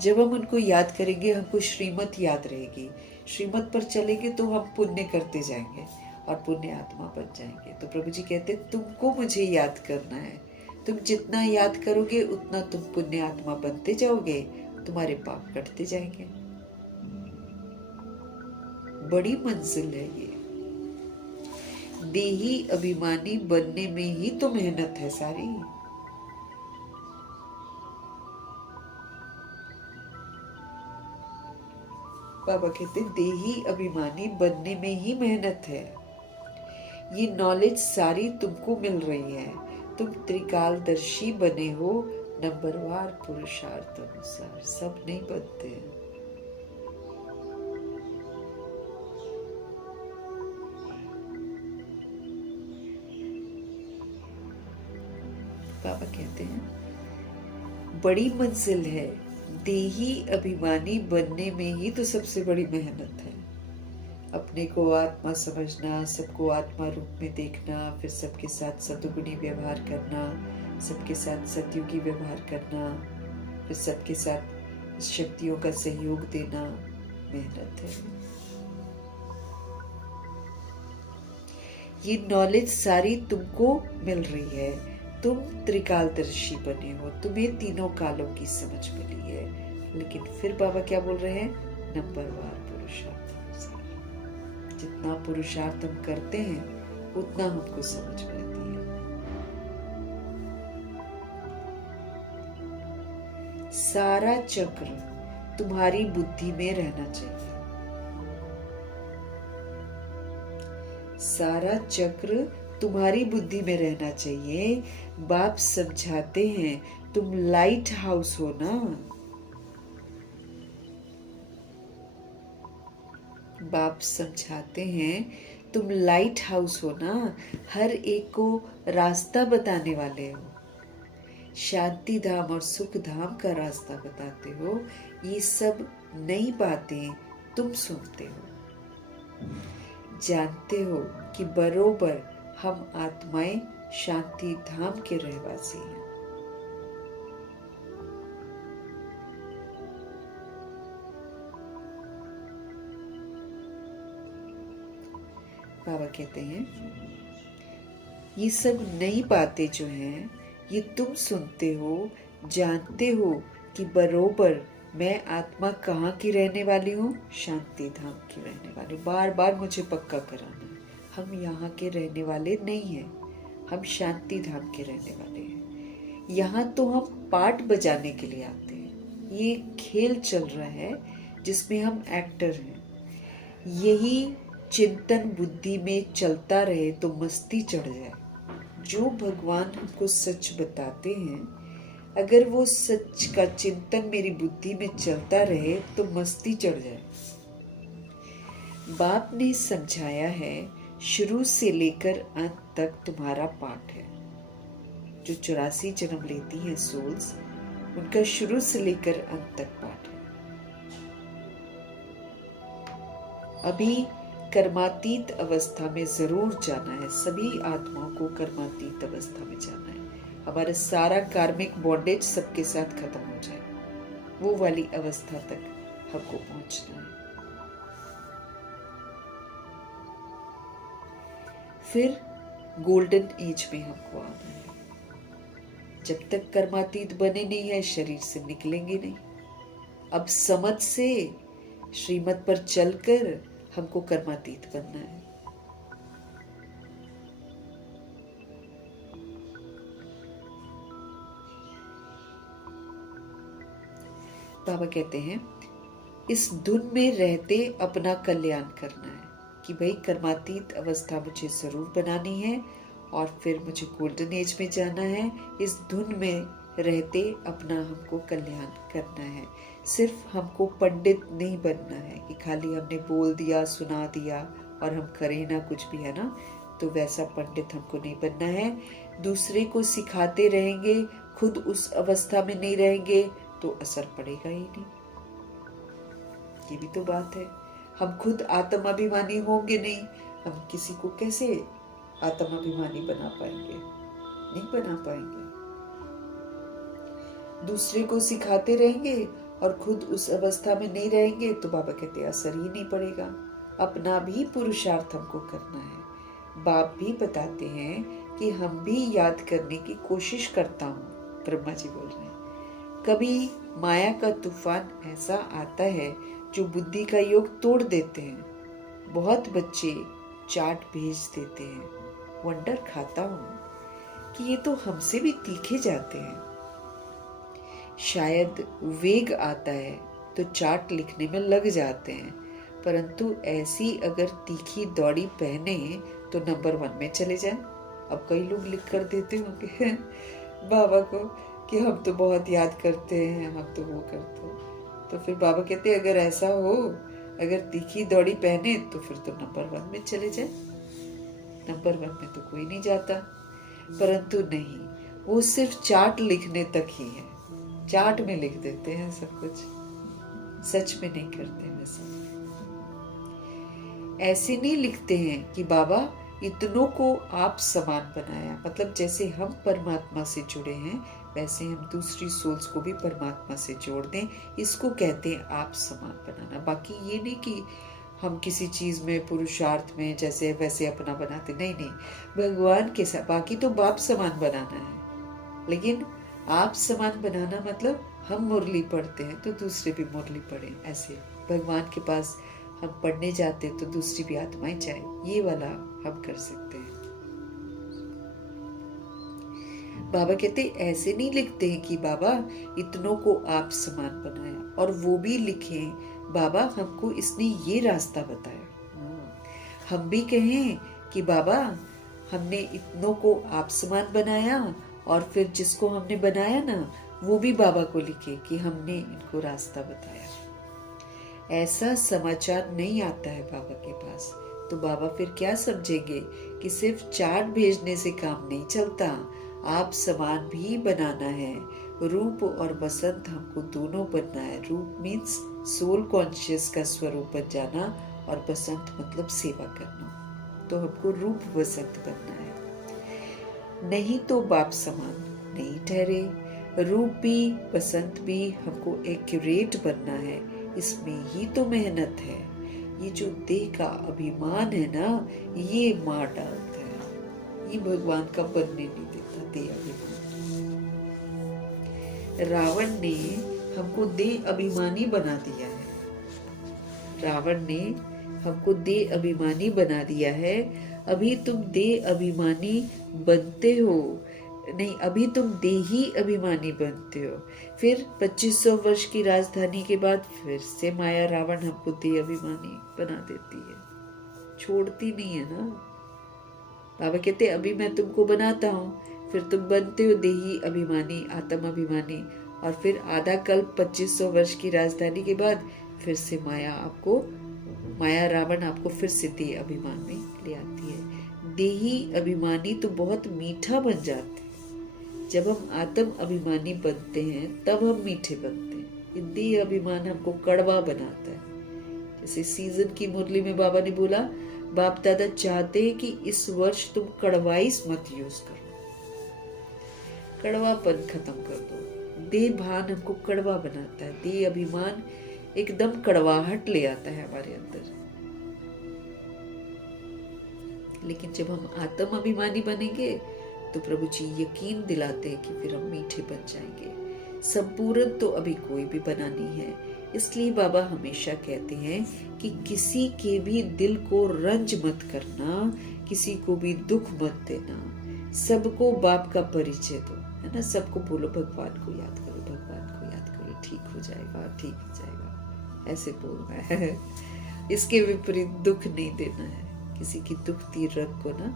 जब हम उनको याद करेंगे, हमको श्रीमत याद रहेगी। श्रीमत पर चलेंगे तो हम पुण्य करते जाएंगे और पुण्य आत्मा बन जाएंगे। तो प्रभु जी कहते हैं तुमको मुझे याद करना है। तुम जितना याद करोगे उतना तुम पुण्य आत्मा बनते जाओगे, तुम्हारे पाप कटते जाएंगे। बड़ी मंजिल है ये। देही अभिमानी बनने में ही तो मेहनत है सारी। बाबा कहते देही अभिमानी बनने में ही मेहनत है। ये नॉलेज सारी तुमको मिल रही है। तुम त्रिकालदर्शी बने हो, नंबरवार पुरुषार्थ अनुसार। सब नहीं बनते हैं। बाबा कहते हैं बड़ी मंजिल है देही अभिमानी बनने में ही तो सबसे बड़ी मेहनत है। अपने को आत्मा समझना, सबको आत्मा रूप में देखना, फिर सबके साथ सतुगुणी व्यवहार करना, सबके साथ सतयुगी व्यवहार करना, फिर सबके साथ शक्तियों का सहयोग देना मेहनत है। ये नॉलेज सारी तुमको मिल रही है। तुम त्रिकालदर्शी बने हो, तुम्हें तीनों कालों की समझ मिली है। लेकिन फिर बाबा क्या बोल रहे हैं? नंबरवार पुरुषार्थ अनुसार। जितना पुरुषार्थ हम करते हैं उतना हमको समझ में आती है। सारा चक्र तुम्हारी बुद्धि में रहना चाहिए। सारा चक्र तुम्हारी बुद्धि में रहना चाहिए। बाप समझाते हैं तुम लाइट हाउस हो ना। बाप समझाते हैं तुम लाइट हाउस हो ना, हर एक को रास्ता बताने वाले हो। शांति धाम और सुख धाम का रास्ता बताते हो। ये सब नई बातें तुम सुनते हो, जानते हो कि बरोबर हम आत्माएं शांति धाम के रहवासी हैं। बाबा कहते हैं ये सब नई बातें जो हैं ये तुम सुनते हो, जानते हो कि बरोबर मैं आत्मा कहाँ की रहने वाली हूँ? शांति धाम की रहने वाली। बार बार मुझे पक्का कराना है, हम यहाँ के रहने वाले नहीं हैं, हम शांति धाम के रहने वाले हैं। यहाँ तो हम पार्ट बजाने के लिए आते हैं। ये खेल चल रहा है जिसमें हम एक्टर हैं। यही चिंतन बुद्धि में चलता रहे तो मस्ती चढ़ जाए। जो भगवान हमको सच बताते हैं, अगर वो सच का चिंतन मेरी बुद्धि में चलता रहे तो मस्ती चढ़ जाए। बाप ने समझाया है शुरू से लेकर अंत तक तुम्हारा पाठ है। जो 84 जन्म लेती हैं सोल्स, उनका शुरू से लेकर अंत तक पाठ है। अभी कर्मातीत अवस्था में जरूर जाना है। सभी आत्माओं को कर्मातीत अवस्था में जाना है। हमारा सारा कार्मिक बॉन्डेज सबके साथ खत्म हो जाए, वो वाली अवस्था तक हमको पहुंचना है। फिर गोल्डन एज में हमको आना है। जब तक कर्मातीत बने नहीं है, शरीर से निकलेंगे नहीं। अब समझ से श्रीमत पर चलकर हमको कर्मातीत बनना है। बाबा कहते हैं इस धुन में रहते अपना कल्याण करना है कि भाई कर्मातीत अवस्था मुझे जरूर बनानी है और फिर मुझे गोल्डन एज में जाना है। इस धुन में रहते अपना हमको कल्याण करना है। सिर्फ हमको पंडित नहीं बनना है कि खाली हमने बोल दिया, सुना दिया और हम करें ना कुछ भी, है ना। तो वैसा पंडित हमको नहीं बनना है। दूसरे को सिखाते रहेंगे, खुद उस अवस्था में नहीं रहेंगे तो असर पड़ेगा ही नहीं। ये भी तो बात है। हम खुद आत्माभिमानी होंगे नहीं, हम किसी को कैसे आत्माभिमानी बना पाएंगे? नहीं बना पाएंगे। दूसरे को सिखाते रहेंगे और खुद उस अवस्था में नहीं रहेंगे तो बाबा कहते असर ही नहीं पड़ेगा। अपना भी पुरुषार्थ हमको करना है। बाप भी बताते हैं कि हम भी याद करने की कोशिश करता हूँ। ब्रह्मा जी बोल रहे हैं कभी माया का तूफान ऐसा आता है जो बुद्धि का योग तोड़ देते हैं। बहुत बच्चे चाट भेज देते हैं। वंडर खाता हूँ कि ये तो हमसे भी तीखे जाते हैं। शायद वेग आता है तो चाट लिखने में लग जाते हैं, परंतु ऐसी अगर तीखी दौड़ी पहने तो नंबर 1 में चले जाएं। अब कई लोग लिख कर देते होंगे बाबा को कि हम तो बहुत याद करते हैं, हम तो वो करते हैं। तो फिर बाबा कहते हैं अगर ऐसा हो, अगर तीखी दौड़ी पहने तो फिर तो नंबर 1 में चले जाए। नंबर 1 में तो कोई नहीं जाता, परंतु नहीं, वो सिर्फ चार्ट लिखने तक ही है, चार्ट में लिख देते हैं सब कुछ, सच में नहीं करते वैसा। ऐसे नहीं लिखते हैं कि बाबा इतनों को आप समान बनाया, मतलब जैसे हम परमात्मा से जुड़े हैं वैसे हम दूसरी सोल्स को भी परमात्मा से जोड़ दें, इसको कहते हैं आप समान बनाना। बाकी ये नहीं कि हम किसी चीज में पुरुषार्थ में जैसे वैसे अपना बनाते, नहीं नहीं, भगवान के साथ। बाकी तो बाप समान बनाना है, लेकिन आप समान बनाना मतलब हम मुरली पढ़ते हैं तो दूसरे भी मुरली पढ़े, ऐसे भगवान के पास हम पढ़ने जाते हैं तो दूसरी भी आत्माएं जाए, ये वाला हम कर सकते हैं। बाबा कहते ऐसे नहीं लिखते हैं कि बाबा इतनों को आप समान बनाया, और वो भी लिखें बाबा हमको इसने ये रास्ता बताया। हम भी कहें कि बाबा हमने इतनों को आप समान बनाया, और फिर जिसको हमने बनाया ना वो भी बाबा को लिखे कि हमने इनको रास्ता बताया। ऐसा समाचार नहीं आता है बाबा के पास, तो बाबा फिर क्या समझेंगे कि सिर्फ चार्ट भेजने से काम नहीं चलता, आप समान भी बनाना है। रूप और बसंत हमको दोनों बनना है। रूप मीन्स सोल कॉन्शियस का स्वरूप बन जाना, और बसंत मतलब सेवा करना। तो हमको रूप बसंत बनना है, नहीं तो बाप समान नहीं ठहरे। रूप भी बसंत भी हमको एक्यूरेट बनना है, इसमें ही तो मेहनत है। ये जो देह का अभिमान है ना, ये मार डालता है, ये भगवान का बनने नहीं देता देह अभिमान। रावण ने हमको देह अभिमानी बना दिया है, रावण ने हमको देह अभिमानी बना दिया है। अभी तुम देह अभिमानी बनते हो नहीं, अभी तुम देही अभिमानी बनते हो। फिर 2500 वर्ष की राजधानी के बाद फिर से माया रावण हमको देह अभिमानी बना देती है, छोड़ती नहीं है ना। बाबा कहते अभी मैं तुमको बनाता हूँ, फिर तुम बनते हो देही अभिमानी, आत्म अभिमानी, और फिर आधा कल्प 2500 वर्ष की राजधानी के बाद फिर से माया रावण आपको फिर से देह अभिमान में ले आती है। देही अभिमानी तो बहुत मीठा बन जाते हैं, जब हम आत्म अभिमानी बनते हैं तब हम मीठे बनते हैं। देह अभिमान हमको कड़वा बनाता है। जैसे सीजन की मुरली में बाबा ने बोला, बाप दादा चाहते हैं कि इस वर्ष तुम कड़वाइस मत यूज करो, कड़वापन खत्म कर दो। देह भान हमको कड़वा बनाता है, देह अभिमान एकदम कड़वाहट ले आता है हमारे अंदर। लेकिन जब हम आत्म अभिमानी बनेंगे तो प्रभु जी यकीन दिलाते हैं कि फिर हम मीठे बन जाएंगे। संपूर्ण तो अभी कोई भी बना नहीं है, इसलिए बाबा हमेशा कहते हैं कि किसी के भी दिल को रंज मत करना, किसी को भी दुख मत देना, सबको बाप का परिचय दो, है ना। सबको बोलो भगवान को याद करो, भगवान को याद करो, ठीक हो जाएगा, ठीक हो जाएगा, ऐसे बोलना है। इसके विपरीत दुख नहीं देना है, किसी की दुखती रग को ना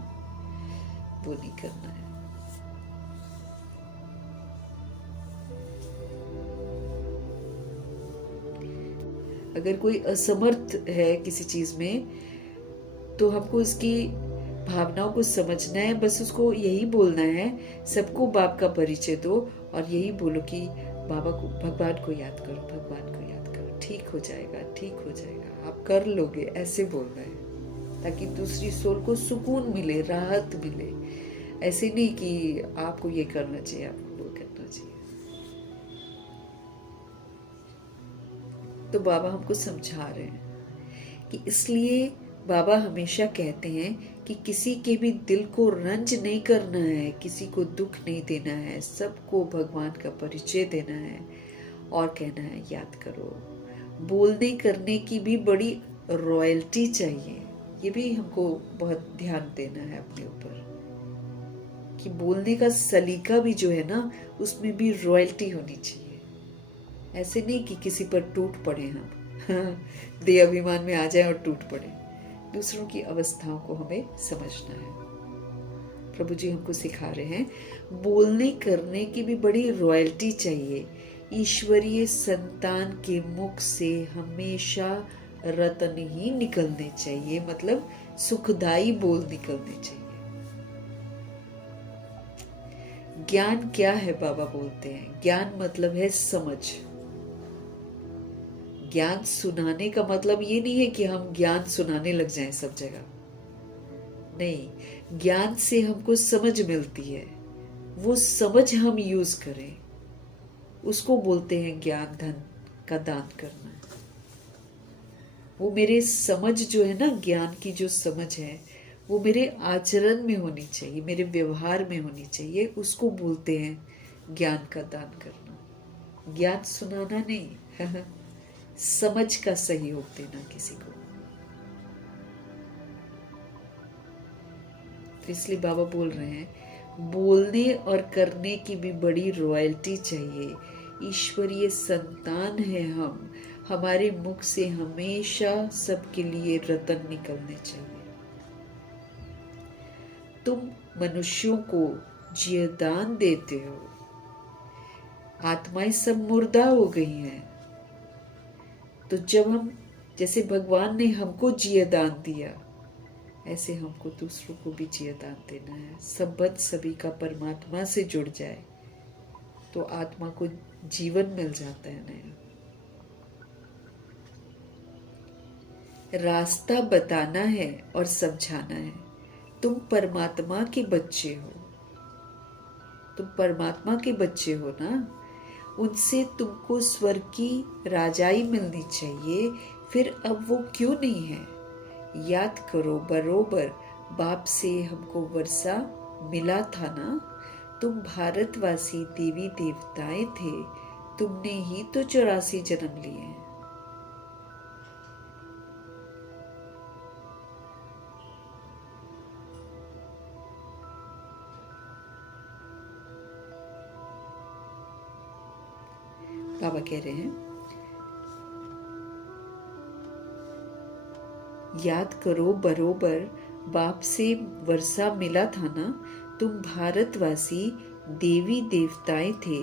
वो नहीं करना है। अगर कोई असमर्थ है किसी चीज में तो हमको उसकी भावनाओं को समझना है, बस उसको यही बोलना है, सबको बाप का परिचय दो, और यही बोलो कि बाबा को, भगवान को याद करो, भगवान को याद करो, ठीक हो जाएगा, ठीक हो जाएगा, आप कर लोगे, ऐसे बोलना है, ताकि दूसरी सोल को सुकून मिले, राहत मिले। ऐसे नहीं कि आपको ये करना चाहिए, आपको वो करना चाहिए। तो बाबा हमको समझा रहे हैं कि इसलिए बाबा हमेशा कहते हैं कि किसी के भी दिल को रंज नहीं करना है, किसी को दुख नहीं देना है, सबको भगवान का परिचय देना है, और कहना है याद करो। बोलने करने की भी बड़ी रॉयल्टी चाहिए, ये भी हमको बहुत ध्यान देना है अपने ऊपर, कि बोलने का सलीका भी जो है ना उसमें भी रॉयल्टी होनी चाहिए। ऐसे नहीं कि किसी पर टूट पड़े हम, देह अभिमान में आ जाए और टूट पड़े। दूसरों की अवस्थाओं को हमें समझना है। प्रभु जी हमको सिखा रहे हैं, बोलने करने की भी बड़ी रॉयल्टी चाहिए। ईश्वरीय संतान के मुख से हमेशा रतन ही निकलने चाहिए, मतलब सुखदाई बोल निकलने चाहिए। ज्ञान क्या है? बाबा बोलते हैं ज्ञान मतलब है समझ। ज्ञान सुनाने का मतलब ये नहीं है कि हम ज्ञान सुनाने लग जाएं सब जगह, नहीं। ज्ञान से हमको समझ मिलती है, वो समझ हम यूज करें, उसको बोलते हैं ज्ञान धन का दान करना। वो मेरे समझ जो है ना, ज्ञान की जो समझ है वो मेरे आचरण में होनी चाहिए, मेरे व्यवहार में होनी चाहिए, उसको बोलते हैं ज्ञान का दान करना। ज्ञान सुनाना नहीं समझ का सहयोग देना किसी को। तो इसलिए बाबा बोल रहे हैं बोलने और करने की भी बड़ी रॉयल्टी चाहिए। ईश्वरीय संतान है हम, हमारे मुख से हमेशा सबके लिए रतन निकलने चाहिए। तुम मनुष्यों को जीवदान देते हो, आत्माएं सब मुर्दा हो गई हैं। तो जब हम, जैसे भगवान ने हमको जीवदान दिया, ऐसे हमको दूसरों को भी जीवदान देना है। संबंध सभी का परमात्मा से जुड़ जाए तो आत्मा को जीवन मिल जाता है नया। रास्ता बताना है और समझाना है। तुम परमात्मा के बच्चे हो, तुम परमात्मा के बच्चे हो ना, उनसे तुमको स्वर्ग की राजाई मिलनी चाहिए। फिर अब वो क्यों नहीं है? याद करो, बरोबर बाप से हमको वर्षा मिला था ना। तुम भारतवासी देवी देवताएं थे, तुमने ही तो 84 जन्म लिए हैं। बाबा कह रहे हैं याद करो, बरोबर बाप से वर्षा मिला था ना। तुम भारतवासी देवी देवताएं थे,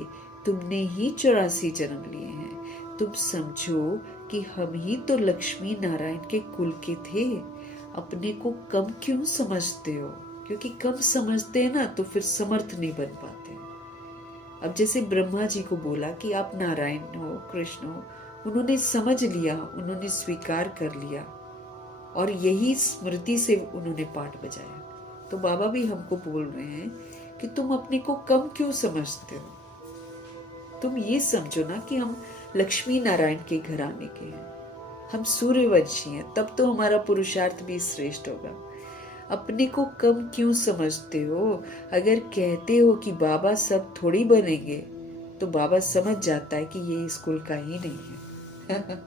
तुमने ही 84 जन्म लिए हैं। तुम समझो कि हम ही तो लक्ष्मी नारायण के कुल के थे। अपने को कम क्यों समझते हो? क्योंकि कम समझते हैं ना तो फिर समर्थ नहीं बन पाते। अब जैसे ब्रह्मा जी को बोला कि आप नारायण हो, कृष्ण हो, उन्होंने समझ लिया, उन्होंने स्वीकार कर लिया और यही स्मृति से उन्होंने पाठ बजाया। तो बाबा भी हमको बोल रहे हैं कि तुम अपने को कम क्यों समझते हो? तुम ये समझो ना कि हम लक्ष्मी नारायण के घराने के हैं, हम सूर्यवंशी हैं, तब तो हमारा पुरुषार्थ भी श्रेष्ठ होगा। अपने को कम क्यों समझते हो? अगर कहते हो कि बाबा सब थोड़ी बनेंगे, तो बाबा समझ जाता है कि ये स्कूल का ही नहीं है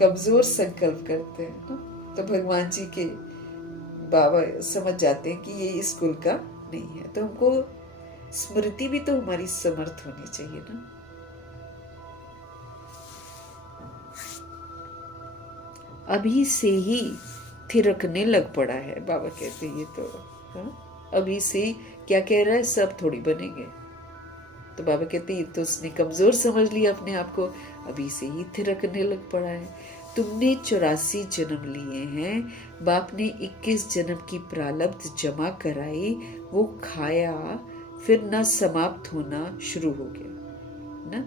कमजोर संकल्प करते हैं ना, तो भगवान जी के बाबा समझ जाते हैं कि ये स्कूल का नहीं है। तो हमको स्मृति भी तो हमारी समर्थ होनी चाहिए ना। अभी से ही थिरकने लग पड़ा है, बाबा कहते हैं ये तो अभी से क्या कह रहा है, सब थोड़ी बनेंगे। तो बाबा कहते ये तो उसने कमजोर समझ लिया अपने आप को, अभी से ही थिरकने लग पड़ा है। तुमने 84 जन्म लिए हैं, बाप ने 21 जन्म की प्रारब्ध जमा कराई, वो खाया, फिर न समाप्त होना शुरू हो गया ना।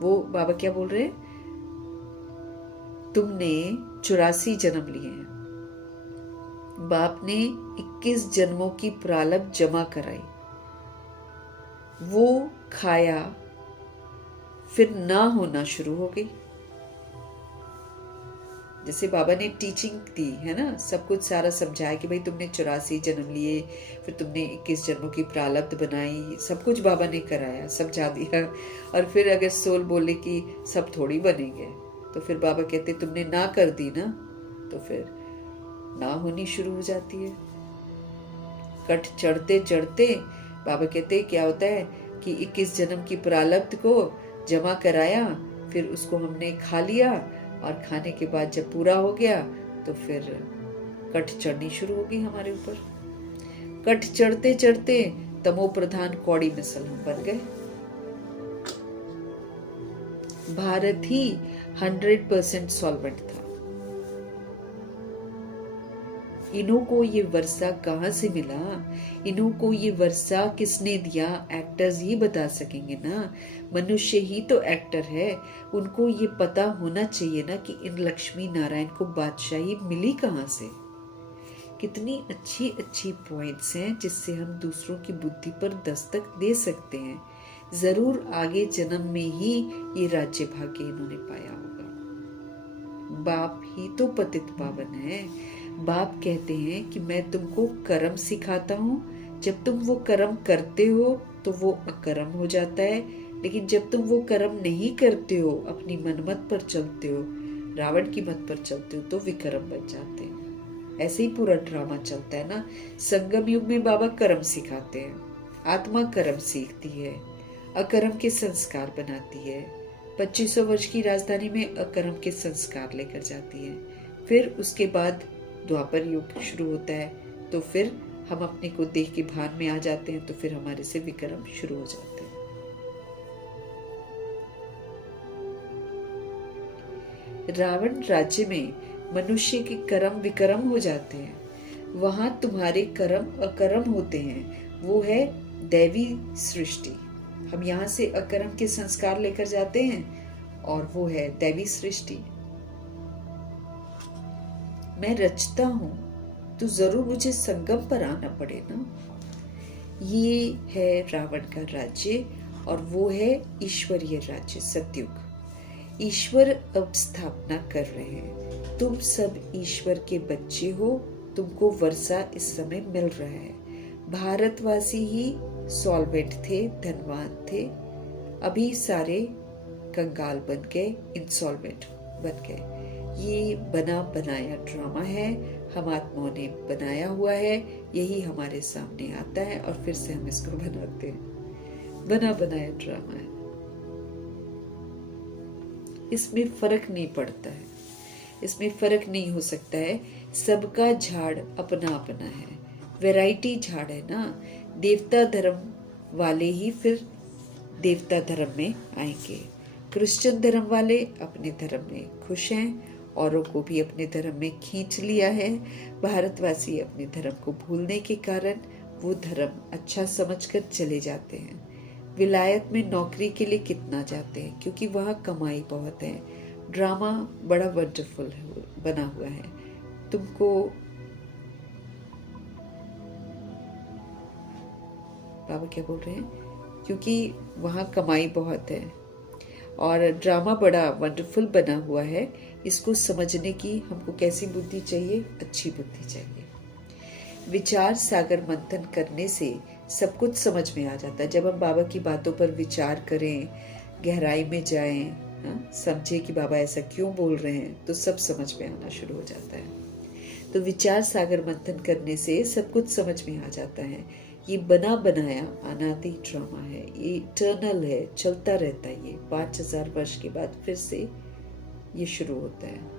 वो बाबा क्या बोल रहे हैं, तुमने 84 जन्म लिए हैं, बाप ने 21 जन्मों की प्रारब्ध जमा कराई, वो खाया, फिर ना होना शुरू हो गई। जैसे बाबा ने टीचिंग दी है ना, सब कुछ सारा समझाया कि भाई तुमने 84 जन्म लिए, फिर तुमने 21 जन्मों की प्रारब्ध बनाई, सब कुछ बाबा ने कराया, समझा दिया। और फिर अगर सोल बोले कि सब थोड़ी बनेंगे, तो फिर बाबा कहते तुमने ना कर दी ना, तो फिर ना होनी शुरू हो जाती है। कट चढ़ते चढ़ते बाबा कहते क्या होता है कि 21 जन्म की प्रारब्ध को जमा कराया, फिर उसको हमने खा लिया, और खाने के बाद जब पूरा हो गया तो फिर कट चढ़नी शुरू हो गई हमारे ऊपर। कट चढ़ते चढ़ते तमो प्रधान कौड़ी मिसल हम बन गए। भारत ही 100% सॉल्वेंट था, इन्हों को ये वर्षा कहाँ से मिला, इन्हों को ये वर्षा किसने दिया, एक्टर्स ही बता सकेंगे ना। मनुष्य ही तो एक्टर है, उनको ये पता होना चाहिए ना कि इन लक्ष्मी नारायण को बादशाही मिली कहाँ से। कितनी अच्छी अच्छी पॉइंट्स हैं जिससे हम दूसरों की बुद्धि पर दस्तक दे सकते हैं। जरूर आगे जन्म में ही ये राज्य भाग्य इन्होंने पाया होगा। बाप ही तो पतित पावन है। बाप कहते हैं कि मैं तुमको कर्म सिखाता हूँ, जब तुम वो कर्म करते हो तो वो अकर्म हो जाता है, लेकिन जब तुम वो कर्म नहीं करते हो, अपनी मनमत पर चलते हो, रावण की मत पर चलते हो, तो विक्रम बन जाते हैं। ऐसे ही पूरा ड्रामा चलता है ना। संगम युग में बाबा कर्म सिखाते हैं, आत्मा कर्म सीखती है, अकर्म के संस्कार बनाती है। 2500 वर्ष की राजधानी में अकर्म के संस्कार लेकर जाती है। फिर उसके बाद द्वापर युग शुरू होता है, तो फिर हम अपने को देख के भान में आ जाते हैं, तो फिर हमारे से विक्रम शुरू हो जाते हैं। रावण राज्य में मनुष्य के कर्म विक्रम हो जाते हैं, वहां तुम्हारे कर्म अकर्म होते हैं। वो है दैवी सृष्टि। हम यहाँ से अकर्म के संस्कार लेकर जाते हैं और वो है दैवी सृष्टि। मैं रचता हूं तो जरूर मुझे संगम पर आना पड़े ना। ये है रावण का राज्य और वो है ईश्वरीय राज्य सतयुग। ईश्वर अब स्थापना कर रहे हैं। तुम सब ईश्वर के बच्चे हो, तुमको वर्षा इस समय मिल रहा है। भारतवासी ही सॉल्वेंट थे, धनवान थे, अभी सारे कंगाल बन गए, इंसॉल्वेंट बन गए। ये बना बनाया ड्रामा है, हम आत्माओं ने बनाया हुआ है, यही हमारे सामने आता है और फिर से हम इसको बनाते हैं। बना बनाया ड्रामा है, इसमें फर्क नहीं पड़ता है, इसमें फर्क नहीं हो सकता है। सबका झाड़ अपना अपना है, वैरायटी झाड़ है ना। देवता धर्म वाले ही फिर देवता धर्म में आएंगे। क्रिश्चियन धर्म वाले अपने धर्म में खुश हैं, औरों को भी अपने धर्म में खींच लिया है। भारतवासी अपने धर्म को भूलने के कारण वो धर्म अच्छा समझकर चले जाते हैं। विलायत में नौकरी के लिए कितना जाते हैं, क्योंकि वहाँ कमाई बहुत है। ड्रामा बड़ा वंडरफुल बना हुआ है। तुमको बाबा क्या बोल रहे हैं, क्योंकि वहाँ कमाई बहुत है और ड्रामा बड़ा वंडरफुल बना हुआ है। इसको समझने की हमको कैसी बुद्धि चाहिए, अच्छी बुद्धि चाहिए। विचार सागर मंथन करने से सब कुछ समझ में आ जाता है। जब हम बाबा की बातों पर विचार करें, गहराई में जाएं, समझे कि बाबा ऐसा क्यों बोल रहे हैं, तो सब समझ में आना शुरू हो जाता है। तो विचार सागर मंथन करने से सब कुछ समझ में आ जाता है। ये बना बनाया अनादि ड्रामा है, ये इटर्नल है, चलता रहता है। ये 5000 वर्ष के बाद फिर से ये शुरू होता है।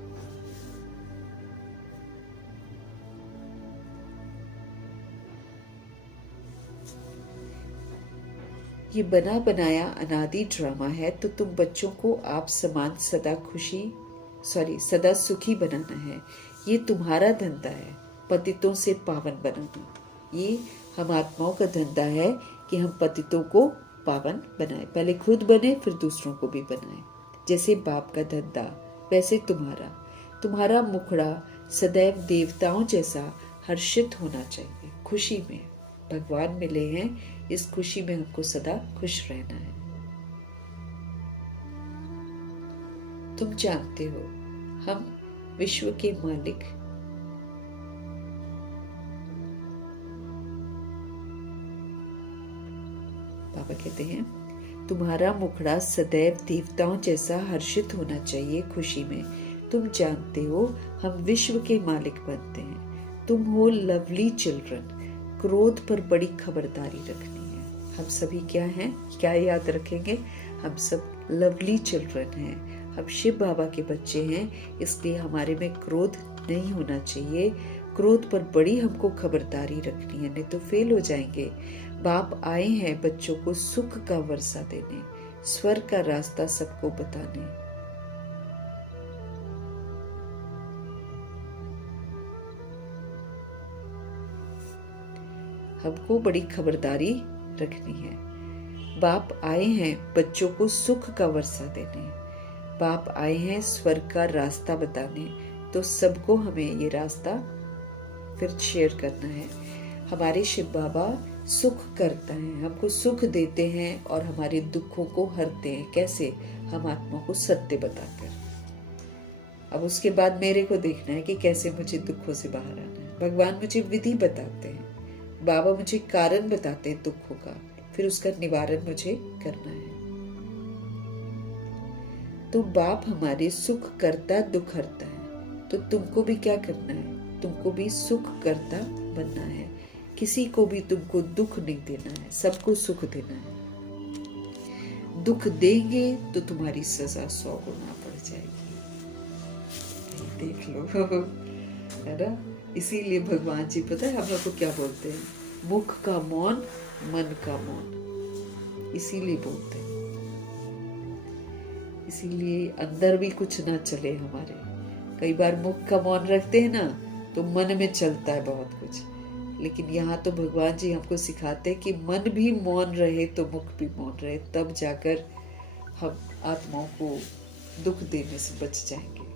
ये बना बनाया अनादि ड्रामा है, तो तुम बच्चों को आप समान सदा सुखी बनाना है। ये तुम्हारा धंधा है, पतितों से पावन बनाना। ये हम आत्माओं का धंधा है कि हम पतितों को पावन बनाए, पहले खुद बने फिर दूसरों को भी बनाए। जैसे बाप का धंधा वैसे तुम्हारा मुखड़ा सदैव देवताओं जैसा हर्षित होना चाहिए। खुशी में भगवान मिले हैं, इस खुशी में हमको सदा खुश रहना है। तुम जानते हो हम विश्व के मालिक बाबा कहते हैं तुम्हारा मुखड़ा सदैव देवताओं जैसा हर्षित होना चाहिए खुशी में। तुम जानते हो हम विश्व के मालिक बनते हैं। तुम हो लवली चिल्ड्रन। क्रोध पर बड़ी खबरदारी रखनी है। हम सभी क्या हैं, क्या याद रखेंगे, हम सब लवली चिल्ड्रन हैं। हम शिव बाबा के बच्चे हैं, इसलिए हमारे में क्रोध नहीं होना चाहिए। क्रोध पर बड़ी हमको खबरदारी रखनी है, नहीं तो फेल हो जाएंगे। बाप आए हैं बच्चों को सुख का वर्षा देने, स्वर्ग का रास्ता सबको बताने। हमको बड़ी खबरदारी रखनी है। बाप आए हैं बच्चों को सुख का वर्षा देने, बाप आए हैं स्वर्ग का रास्ता बताने, तो सबको हमें ये रास्ता फिर शेयर करना है। हमारे शिव बाबा सुख करता है, हमको सुख देते हैं और हमारे दुखों को हरते हैं। कैसे? हम आत्मा को सत्य बताकर। अब उसके बाद मेरे को देखना है कि कैसे मुझे दुखों से बाहर आना है। भगवान मुझे विधि बताते हैं, बाबा मुझे कारण बताते हैं दुखों का, फिर उसका निवारण मुझे करना है। तो बाप हमारे सुख करता दुख हरता है, तो तुमको भी क्या करना है? तुमको भी सुख करता बनना है। किसी को भी तुमको दुख नहीं देना है, सबको सुख देना है। दुख देंगे तो तुम्हारी सजा 100 गुना बढ़ जाएगी। देख लो है ना। इसीलिए भगवान जी पता है हम लोग को क्या बोलते हैं? मुख का मौन मन का मौन, इसीलिए बोलते हैं। इसीलिए अंदर भी कुछ ना चले हमारे। कई बार मुख का मौन रखते हैं ना तो मन में चलता है बहुत कुछ, लेकिन यहाँ तो भगवान जी हमको सिखाते हैं कि मन भी मौन रहे तो मुख भी मौन रहे, तब जाकर हम आत्माओं को दुख देने से बच जाएंगे।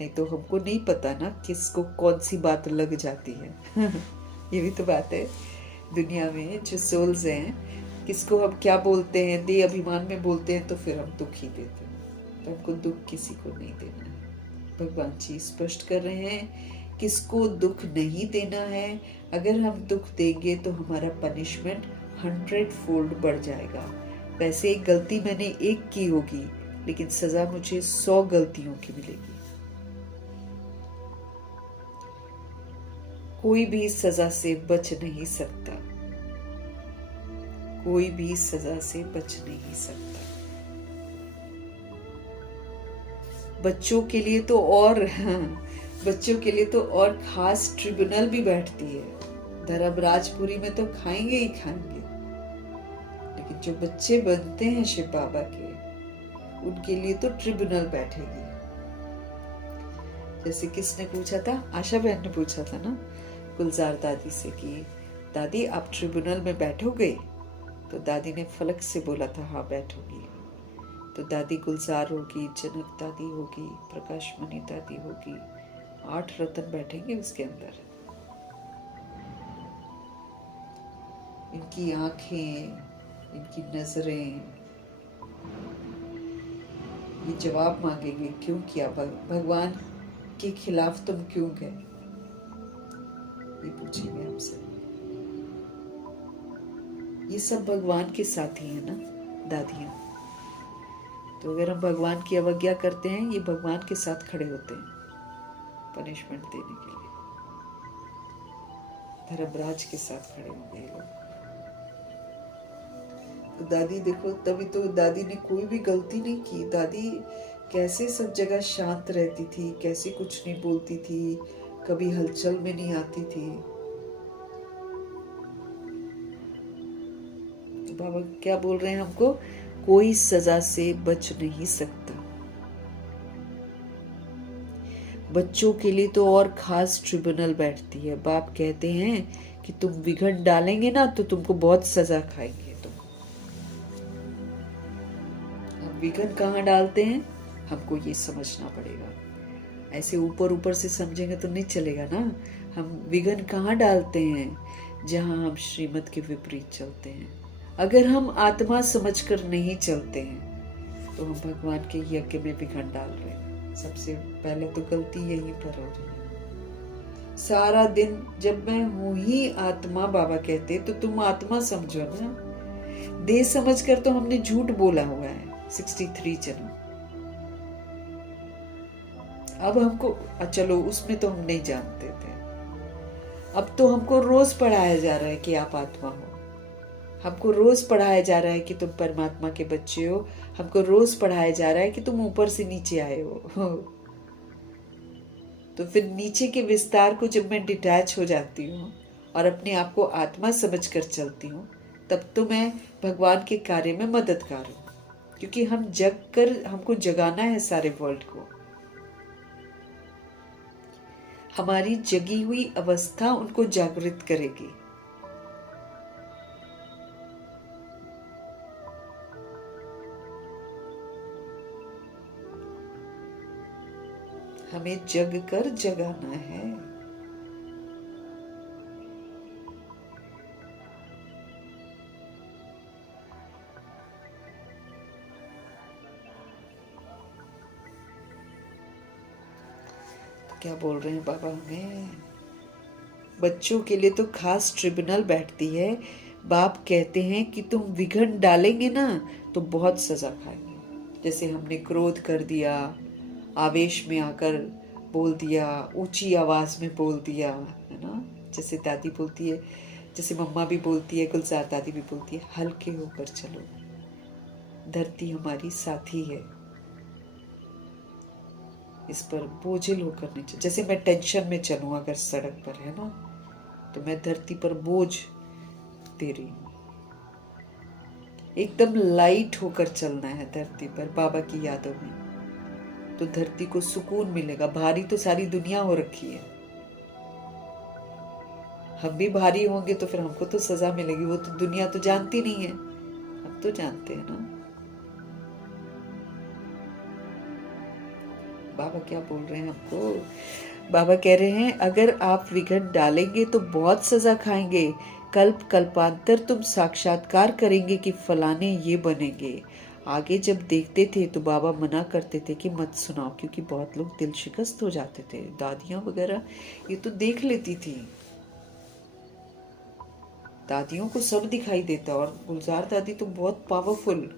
नहीं तो हमको नहीं पता ना किसको कौन सी बात लग जाती है ये भी तो बात है। दुनिया में जो सोल्स हैं, किसको हम क्या बोलते हैं, दे अभिमान में बोलते हैं तो फिर हम दुख ही देते हैं। तो हमको दुख किसी को नहीं देना है। भगवान जी स्पष्ट कर रहे हैं किसको दुख नहीं देना है। अगर हम दुख देंगे तो हमारा पनिशमेंट 100 फोल्ड बढ़ जाएगा। वैसे एक गलती मैंने एक की होगी, लेकिन सजा मुझे 100 गलतियों की मिलेगी। कोई भी सजा से बच नहीं सकता, कोई भी सजा से बच नहीं सकता। बच्चों के लिए तो और बच्चों के लिए तो और खास ट्रिब्यूनल भी बैठती है। धर्मराजपुरी में तो खाएंगे ही खाएंगे, लेकिन जो बच्चे बनते हैं शिव बाबा के, उनके लिए तो ट्रिब्यूनल बैठेगी। जैसे किसने पूछा था? आशा बहन ने पूछा था ना गुलजार दादी से कि दादी आप ट्रिब्यूनल में बैठोगे? तो दादी ने फलक से बोला था हाँ बैठूंगी। तो दादी गुलजार होगी, जनक दादी होगी, प्रकाश मणि दादी होगी, 8 रतन बैठेंगे उसके अंदर। इनकी आंखें, इनकी नजरें, ये जवाब मांगेंगे क्यों किया भगवान के खिलाफ तुम क्यों गए, ये पूछेंगे हमसे। ये सब भगवान के साथी है ना दादियां। तो अगर हम भगवान की अवज्ञा करते हैं, ये भगवान के साथ खड़े होते हैं पनिशमेंट देने के लिए। धर्मराज के साथ खड़े होंगे ये लोग। तो दादी देखो, तभी तो दादी ने कोई भी गलती नहीं की। दादी कैसे सब जगह शांत रहती थी, कैसे कुछ नहीं बोलती थी, कभी हलचल में नहीं आती थी। तो बाबा क्या बोल रहे हैं हमको? कोई सजा से बच नहीं सकता। बच्चों के लिए तो और खास ट्रिब्यूनल बैठती है। बाप कहते हैं कि तुम विघन डालेंगे ना तो तुमको बहुत सजा खाएंगे तुम। हम विघन कहाँ डालते हैं, हमको ये समझना पड़ेगा। ऐसे ऊपर ऊपर से समझेंगे तो नहीं चलेगा ना। हम विघन कहाँ डालते हैं? जहाँ हम श्रीमत के विपरीत चलते हैं। अगर हम आत्मा समझकर नहीं चलते हैं तो हम भगवान के यज्ञ में विघन डाल रहे हैं। सबसे पहले तो गलती यहीं पर हो रही है। सारा दिन जब मैं हूं ही आत्मा, बाबा कहते, तो तुम आत्मा समझो ना। देह समझकर तो हमने झूठ बोला हुआ है 63 जन्म। अब हमको चलो उसमें तो हम नहीं जानते थे, अब तो हमको रोज पढ़ाया जा रहा है कि आप आत्मा हो। हमको रोज पढ़ाया जा रहा है कि तुम परमात्मा के बच्चे हो। हमको रोज पढ़ाया जा रहा है कि तुम ऊपर से नीचे आए हो। तो फिर नीचे के विस्तार को जब मैं डिटैच हो जाती हूँ और अपने आप को आत्मा समझकर चलती हूँ, तब तो मैं भगवान के कार्य में मददगार हूँ। क्योंकि हम जग कर, हमको जगाना है सारे वर्ल्ड को। हमारी जगी हुई अवस्था उनको जागृत करेगी। हमें जग कर जगाना है। तो क्या बोल रहे हैं बाबा हमें? बच्चों के लिए तो खास ट्रिब्यूनल बैठती है। बाप कहते हैं कि तुम विघन डालेंगे ना तो बहुत सजा खाएंगे। जैसे हमने क्रोध कर दिया, आवेश में आकर बोल दिया, ऊंची आवाज में बोल दिया, है ना। जैसे दादी बोलती है, जैसे मम्मा भी बोलती है, गुलजार दादी भी बोलती है, हल्के होकर चलो, धरती हमारी साथी है, इस पर बोझिल होकर नहीं चल। जैसे मैं टेंशन में चलूं अगर सड़क पर, है ना, तो मैं धरती पर बोझ दे रही हूं। एकदम लाइट होकर चलना है धरती पर बाबा की यादों में, तो धरती को सुकून मिलेगा। भारी तो सारी दुनिया हो रखी है, हम भी भारी होंगे तो फिर हमको तो सजा मिलेगी। वो तो दुनिया तो जानती नहीं है, हम तो जानते हैं ना। बाबा क्या बोल रहे हैं हमको? बाबा कह रहे हैं अगर आप विघन डालेंगे तो बहुत सजा खाएंगे। कल्प कल्पांतर तुम साक्षात्कार करेंगे कि फलाने ये बनेंगे। आगे जब देखते थे तो बाबा मना करते थे कि मत सुनाओ, क्योंकि बहुत लोग दिल शिकस्त हो जाते थे। दादियां वगैरह ये तो देख लेती थी, दादियों को सब दिखाई देता। और गुलजार दादी तो बहुत पावरफुल,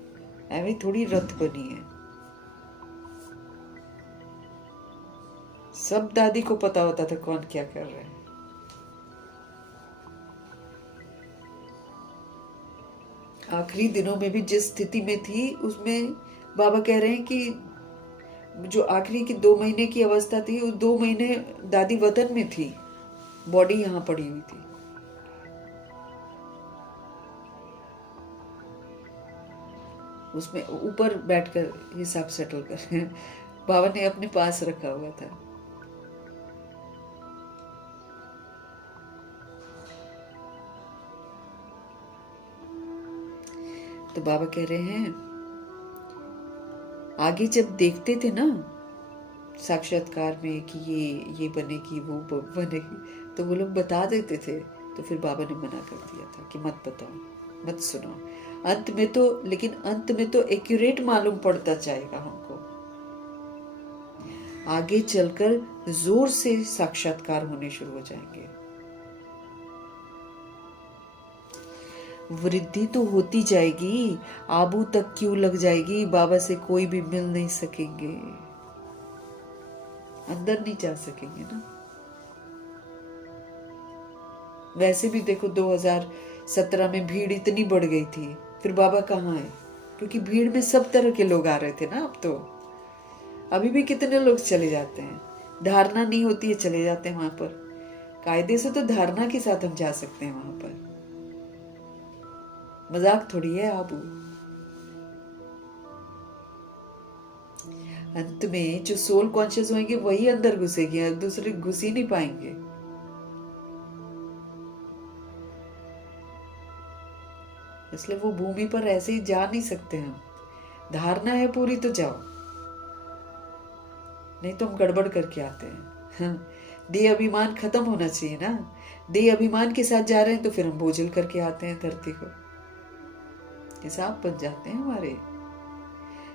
ऐਵੇਂ थोड़ी रथ बनी है। सब दादी को पता होता था कौन क्या कर रहे हैं। आखिरी दिनों में भी जिस स्थिति में थी उसमें बाबा कह रहे हैं कि जो आखिरी की 2 महीने की अवस्था थी, उस 2 महीने दादी वतन में थी, बॉडी यहाँ पड़ी हुई थी। उसमें ऊपर बैठकर हिसाब सेटल कर रहे हैं। बाबा ने अपने पास रखा हुआ था। तो बाबा कह रहे हैं आगे जब देखते थे ना साक्षात्कार में कि ये बनेगी, वो बनेगी, तो वो लोग बता देते थे। तो फिर बाबा ने मना कर दिया था कि मत बताओ, मत सुनाओ। अंत में तो, लेकिन अंत में तो एक्यूरेट मालूम पड़ता जाएगा हमको। आगे चलकर जोर से साक्षात्कार होने शुरू हो जाएंगे। वृद्धि तो होती जाएगी, आबू तक क्यों लग जाएगी, बाबा से कोई भी मिल नहीं सकेंगे, अंदर नहीं जा सकेंगे ना। वैसे भी देखो 2017 में भीड़ इतनी बढ़ गई थी, फिर बाबा कहाँ है? क्योंकि भीड़ में सब तरह के लोग आ रहे थे ना। अब तो अभी भी कितने लोग चले जाते हैं, धारणा नहीं होती है चले जाते हैं वहां पर। कायदे से तो धारणा के साथ हम जा सकते हैं वहां पर, मजाक थोड़ी है आबू। अंत में जो सोल कॉन्शियस होंगे वही अंदर घुसेगी, दूसरे घुस ही नहीं पाएंगे। इसलिए वो भूमि पर ऐसे ही जा नहीं सकते हम। धारणा है पूरी तो जाओ, नहीं तो हम गड़बड़ करके आते हैं। देह अभिमान खत्म होना चाहिए ना। देह अभिमान के साथ जा रहे हैं तो फिर हम बोझिल करके आते हैं धरती को, हिसाब बन जाते हैं हमारे।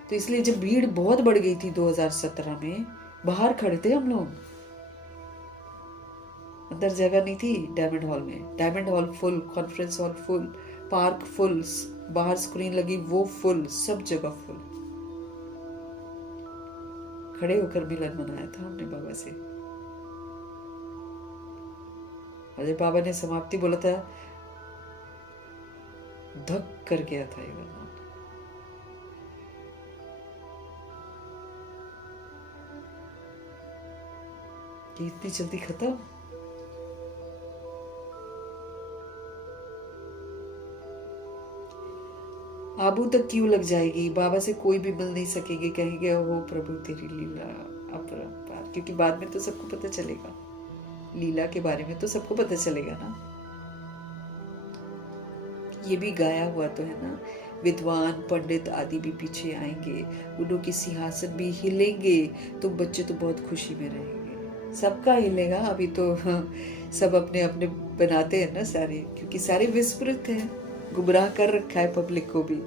तो इसलिए जब भीड़ बहुत बढ़ गई थी 2017 में, बाहर खड़े थे हम लोग, अंदर जगह नहीं थी। डायमंड हॉल में, diamond hall full, conference hall full, park full, बाहर स्क्रीन लगी वो फुल, सब जगह फुल। खड़े होकर मिलन मनाया था हमने बाबा से। और जब बाबा ने समाप्ति बोला था, धक कर गया था ये वरदान। कि इतनी जल्दी खत्म। आबू तक क्यों लग जाएगी, बाबा से कोई भी मिल नहीं सकेगी, कहेंगे हो प्रभु तेरी लीला अपरंपार। क्योंकि बाद में तो सबको पता चलेगा, लीला के बारे में तो सबको पता चलेगा ना। ये भी गाया हुआ तो है ना, विद्वान पंडित आदि भी पीछे आएंगे, उनों के सिंहासन भी हिलेंगे, तो बच्चे तो बहुत खुशी में रहेंगे। सबका हिलेगा। अभी तो सब अपने अपने बनाते हैं ना सारे, क्योंकि सारे विस्मृत हैं, गुमराह कर रखा है पब्लिक को भी,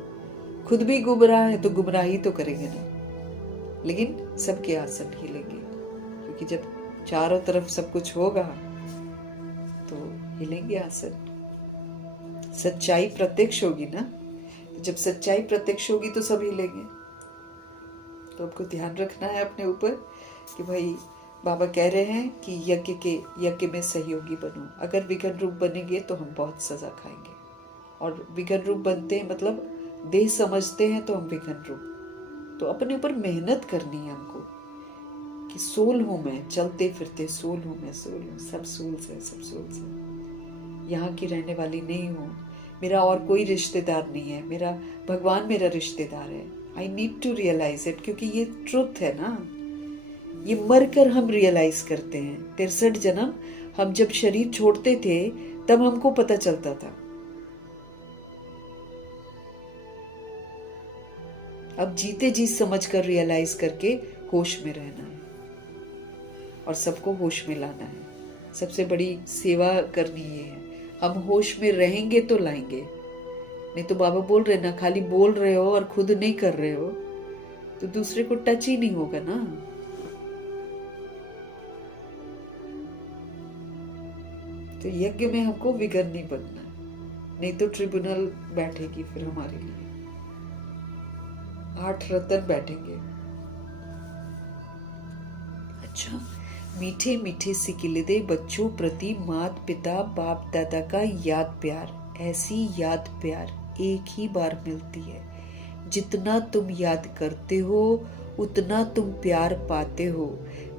खुद भी गुमराह है तो गुमराही तो करेंगे ना। लेकिन सबके आसन हिलेंगे, क्योंकि जब चारों तरफ सब कुछ होगा तो हिलेंगे आसन। सच्चाई प्रत्यक्ष होगी ना, तो जब सच्चाई प्रत्यक्ष होगी तो सब हिलेंगे। तो आपको ध्यान रखना है अपने ऊपर कि भाई बाबा कह रहे हैं कि यज्ञ में सहयोगी बनो। अगर विघन रूप बनेंगे तो हम बहुत सजा खाएंगे, और विघन रूप बनते हैं मतलब देह समझते हैं तो हम विघन रूप। तो अपने ऊपर मेहनत करनी है हमको कि सोल हूं मैं, चलते फिरते सोल हूं मैं, सोल हूं, सब सोल्स है, सब सोल्स है। यहाँ की रहने वाली नहीं हूँ, मेरा और कोई रिश्तेदार नहीं है, मेरा भगवान मेरा रिश्तेदार है। I need to realize it, क्योंकि ये ट्रुथ है ना, ये मरकर हम रियलाइज करते हैं। 63 जन्म हम जब शरीर छोड़ते थे तब हमको पता चलता था। अब जीते जी समझ कर रियलाइज करके होश में रहना है और सबको होश में लाना है। सबसे बड़ी सेवा करनी ये है। हम होश में रहेंगे तो लाएंगे, नहीं तो बाबा बोल रहे ना, खाली बोल रहे हो और खुद नहीं कर रहे हो तो दूसरे को टच ही नहीं होगा ना। तो यज्ञ में हमको विघन नहीं बनना, नहीं तो ट्रिब्यूनल बैठेगी फिर हमारे लिए, 8 रतन बैठेंगे। अच्छा, मीठे मीठे सिकिलदे बच्चों प्रति मात पिता बाप दादा का याद प्यार, ऐसी याद प्यार एक ही बार मिलती है। जितना तुम याद करते हो उतना तुम प्यार पाते हो।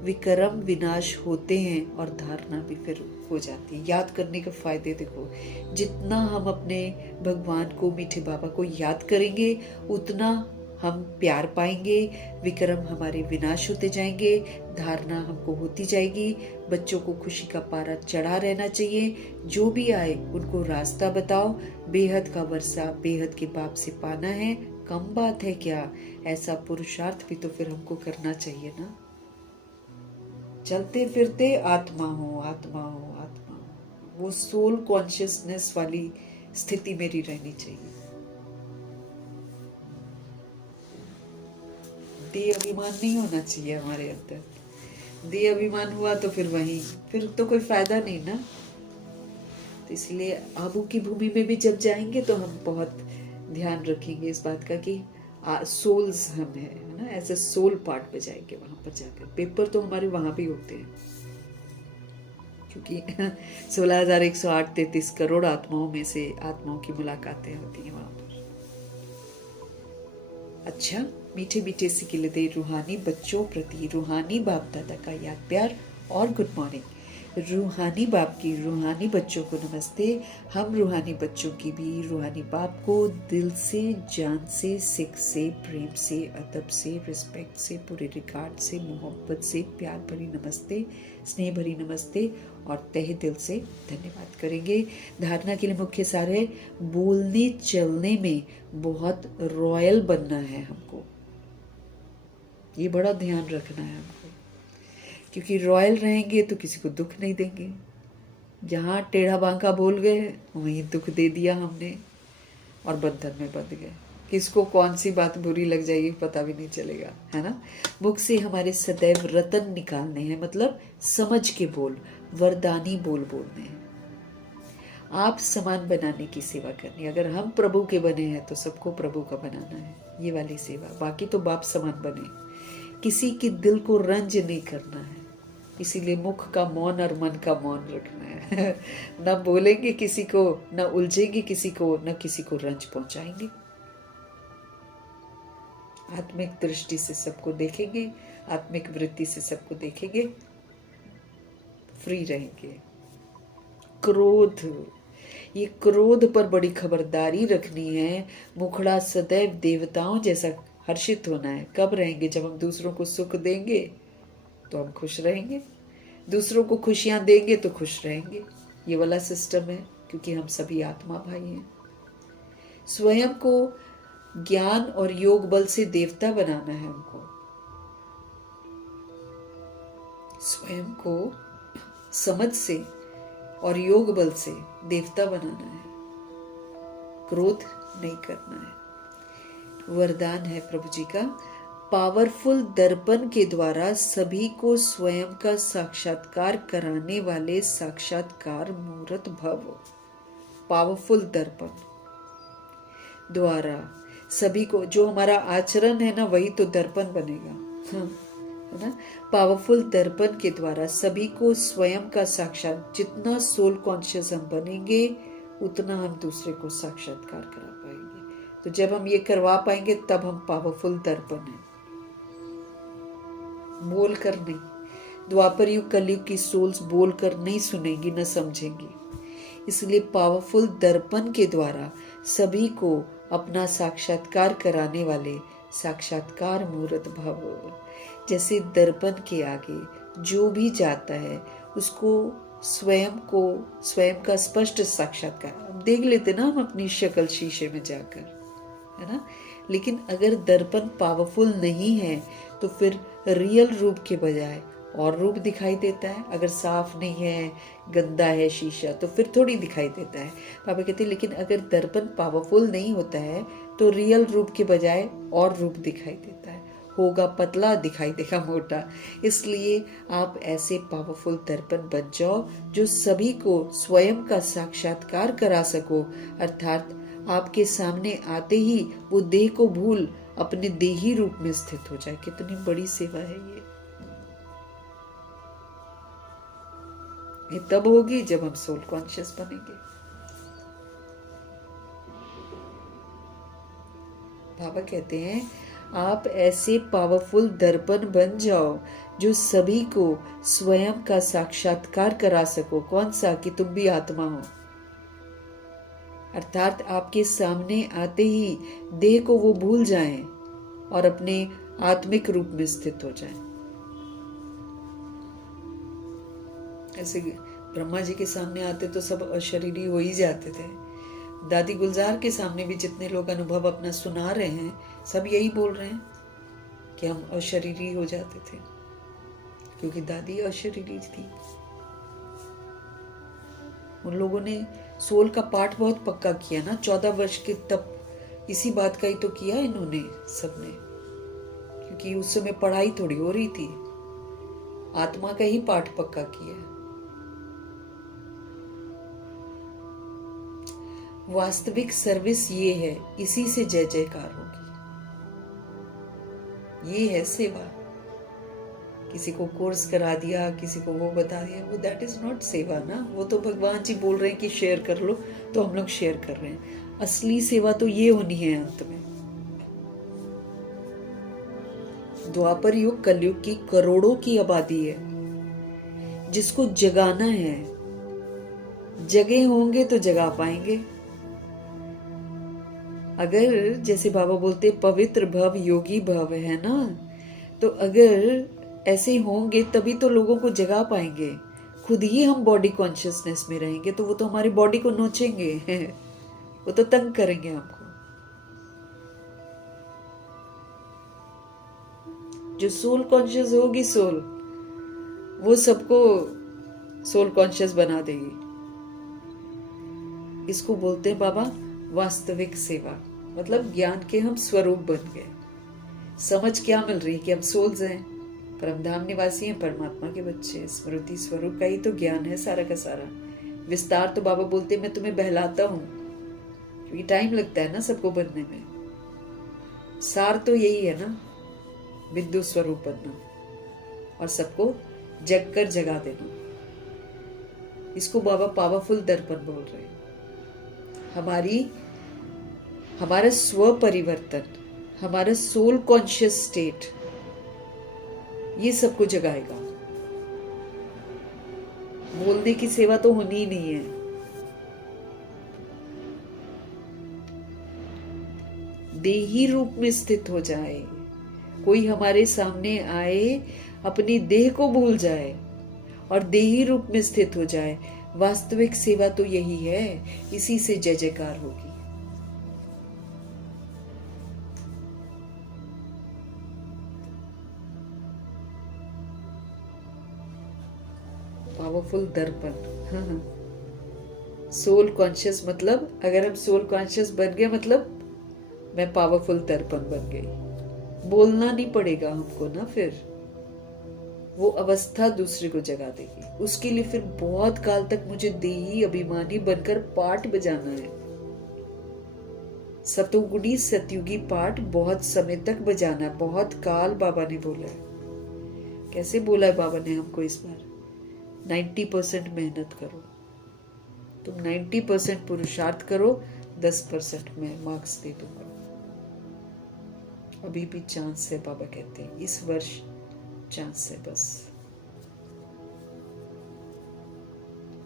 विक्रम विनाश होते हैं और धारणा भी फिर हो जाती है। याद करने के फायदे देखो, जितना हम अपने भगवान को, मीठे बाबा को याद करेंगे उतना हम प्यार पाएंगे, विक्रम हमारे विनाश होते जाएंगे, धारणा हमको होती जाएगी। बच्चों को खुशी का पारा चढ़ा रहना चाहिए, जो भी आए उनको रास्ता बताओ। बेहद का वर्षा बेहद के बाप से पाना है, कम बात है क्या? ऐसा पुरुषार्थ भी तो फिर हमको करना चाहिए ना। चलते फिरते आत्मा हो, आत्मा हो, आत्मा हो, वो सोल कॉन्शियसनेस वाली स्थिति मेरी रहनी चाहिए। देह अभिमान नहीं होना चाहिए हमारे अंदर। देह अभिमान हुआ तो फिर तो कोई फायदा नहीं ना। तो इसलिए आबू की भूमि में भी जब जाएंगे तो हम बहुत ध्यान रखेंगे इस बात का कि सोल्स हम है ना, एज ए सोल पार्ट बजाएंगे वहां पर जाकर। पेपर तो हमारे वहां भी होते हैं, क्योंकि 16,108 करोड़ आत्माओं में से आत्माओं की मुलाकातें होती हैं वहां पर। अच्छा, मीठे मीठे सिकिलदे रूहानी बच्चों प्रति रूहानी बाप दादा का याद प्यार और गुड मॉर्निंग। रूहानी बाप की रूहानी बच्चों को नमस्ते। हम रूहानी बच्चों की भी रूहानी बाप को दिल से, जान से, सिख से, प्रेम से, अदब से, रिस्पेक्ट से, पूरे रिगार्ड से, मोहब्बत से, प्यार भरी नमस्ते, स्नेह भरी नमस्ते और तहे दिल से धन्यवाद करेंगे। धारणा के लिए मुख्य सार है, बोलने चलने में बहुत रॉयल बनना है हमको। ये बड़ा ध्यान रखना है हमको, क्योंकि रॉयल रहेंगे तो किसी को दुख नहीं देंगे। जहाँ टेढ़ा बांका बोल गए वहीं दुख दे दिया हमने और बंधन में बंध गए। किसको कौन सी बात बुरी लग जाएगी पता भी नहीं चलेगा, है ना। मुख से हमारे सदैव रतन निकालने हैं, मतलब समझ के बोल, वरदानी बोल बोलने हैं। आप समान बनाने की सेवा करनी है। अगर हम प्रभु के बने हैं तो सबको प्रभु का बनाना है, ये वाली सेवा। बाकी तो बाप समान बने, किसी के दिल को रंज नहीं करना है। इसीलिए मुख का मौन और मन का मौन रखना है। न बोलेंगे किसी को, न उलझेंगे किसी को, न किसी को रंज पहुंचाएंगे। आत्मिक दृष्टि से सबको देखेंगे, आत्मिक वृत्ति से सबको देखेंगे, फ्री रहेंगे। क्रोध, ये क्रोध पर बड़ी खबरदारी रखनी है। मुखड़ा सदैव देवताओं जैसा हर्षित होना है। कब रहेंगे? जब हम दूसरों को सुख देंगे तो हम खुश रहेंगे, दूसरों को खुशियां देंगे तो खुश रहेंगे। ये वाला सिस्टम है, क्योंकि हम सभी आत्मा भाई हैं। स्वयं को ज्ञान और योग बल से देवता बनाना है हमको, स्वयं को समझ से और योग बल से देवता बनाना है, क्रोध नहीं करना है। वरदान है प्रभु जी का, पावरफुल दर्पण के द्वारा सभी को स्वयं का साक्षात्कार कराने वाले साक्षात्कार मूर्त भव। पावरफुल दर्पण द्वारा सभी को, जो हमारा आचरण है ना वही तो दर्पण बनेगा, है ना। पावरफुल दर्पण के द्वारा सभी को स्वयं का साक्षात, जितना सोल कॉन्शियस हम बनेंगे उतना हम दूसरे को साक्षात्कार करा पाएंगे। तो जब हम ये करवा पाएंगे तब हम पावरफुल दर्पण हैं। बोल कर नहीं, द्वापर युग कलयुग की सोल्स बोल कर नहीं सुनेंगी न समझेंगी। इसलिए पावरफुल दर्पण के द्वारा सभी को अपना साक्षात्कार कराने वाले साक्षात्कार मूर्त भव। जैसे दर्पण के आगे जो भी जाता है उसको स्वयं का स्पष्ट साक्षात्कार, हम देख लेते ना हम अपनी शक्ल शीशे में जाकर, है ना। लेकिन अगर दर्पण पावरफुल नहीं है तो फिर रियल रूप के बजाय और रूप दिखाई देता है। अगर साफ नहीं है, गंदा है शीशा, तो फिर थोड़ी दिखाई देता है। पापा कहते हैं लेकिन अगर दर्पण पावरफुल नहीं होता है तो रियल रूप के बजाय और रूप दिखाई देता है, होगा पतला दिखाई देगा मोटा। इसलिए आप ऐसे पावरफुल दर्पण बन जाओ जो सभी को स्वयं का साक्षात्कार करा सको, अर्थात आपके सामने आते ही वो देह को भूल अपने देही रूप में स्थित हो जाए। कितनी बड़ी सेवा है ये तब होगी जब हम सोल कॉन्शियस बनेंगे। बाबा कहते हैं आप ऐसे पावरफुल दर्पण बन जाओ जो सभी को स्वयं का साक्षात्कार करा सको। कौन सा? कि तुम भी आत्मा हो, अर्थात आपके सामने आते ही देह को वो भूल जाएं और अपने आत्मिक रूप में स्थित हो जाएं। ऐसे ब्रह्मा जी के सामने आते तो सब अशरीरी हो ही जाते थे। दादी गुलजार के सामने भी जितने लोग अनुभव अपना सुना रहे हैं सब यही बोल रहे हैं कि हम अशरीरी हो जाते थे, क्योंकि दादी अशरीरी थी। उन लोगों ने सोल का पाठ बहुत पक्का किया ना, 14 वर्ष के तब इसी बात का ही तो किया इन्होंने सबने, क्योंकि उस समय पढ़ाई थोड़ी हो रही थी, आत्मा का ही पाठ पक्का किया। वास्तविक सर्विस ये है, इसी से जय जयकार होगी। ये है सेवा। किसी को कोर्स करा दिया, किसी को वो बता दिया, वो दैट इज नॉट सेवा ना। वो तो भगवान जी बोल रहे हैं कि शेयर कर लो, तो हम लोग शेयर कर रहे हैं। असली सेवा तो ये होनी है अंत में। द्वापर युग कलयुग की करोड़ों की आबादी है जिसको जगाना है। जगे होंगे तो जगा पाएंगे। अगर जैसे बाबा बोलते पवित्र भव योगी भव है ना, तो अगर ऐसे होंगे तभी तो लोगों को जगा पाएंगे। खुद ही हम बॉडी कॉन्शियसनेस में रहेंगे तो वो तो हमारी बॉडी को नोचेंगे वो तो तंग करेंगे हमको। जो सोल कॉन्शियस होगी सोल, वो सबको सोल कॉन्शियस बना देगी। इसको बोलते हैं बाबा वास्तविक सेवा। मतलब ज्ञान के हम स्वरूप बन गए। समझ क्या मिल रही है कि हम सोल्स हैं, परमधाम निवासी हैं, परमात्मा के बच्चे। स्मृति स्वरूप का ही तो ज्ञान है सारा का सारा। विस्तार तो बाबा बोलते हैं मैं तुम्हें बहलाता हूं, क्योंकि टाइम लगता है ना सबको बनने में। सार तो यही है ना, विद्युत स्वरूप बनना और सबको जग कर जगा देना। इसको बाबा पावरफुल दर्पण बोल रहे हैं। हमारा स्व परिवर्तन, हमारा सोल कॉन्शियस स्टेट, ये सबको जगाएगा। बोलने की सेवा तो होनी ही नहीं है। देही रूप में स्थित हो जाए, कोई हमारे सामने आए, अपनी देह को भूल जाए और देही रूप में स्थित हो जाए। वास्तविक सेवा तो यही है, इसी से जय जयकार होगी। पावरफुल दर्पण। हाँ हाँ, सोल कॉन्शियस मतलब अगर हम सोल कॉन्शियस बन गए मतलब मैं पावरफुल दर्पण बन गई। बोलना नहीं पड़ेगा हमको ना, फिर वो अवस्था दूसरे को जगा देगी। उसके लिए फिर बहुत काल तक मुझे देही अभिमानी बनकर पाठ बजाना है। सतोगुणी सतयुगी पाठ बहुत समय तक बजाना है, बहुत काल बाबा ने बोला है। कैसे बोला है बाबा ने हमको इस बार? 90% मेहनत करो। तुम 90% पुरुषार्थ करो, 10% मैं मार्क्स दे दूंगा। अभी भी चांस है, बाबा कहते हैं इस वर्ष चांस है। बस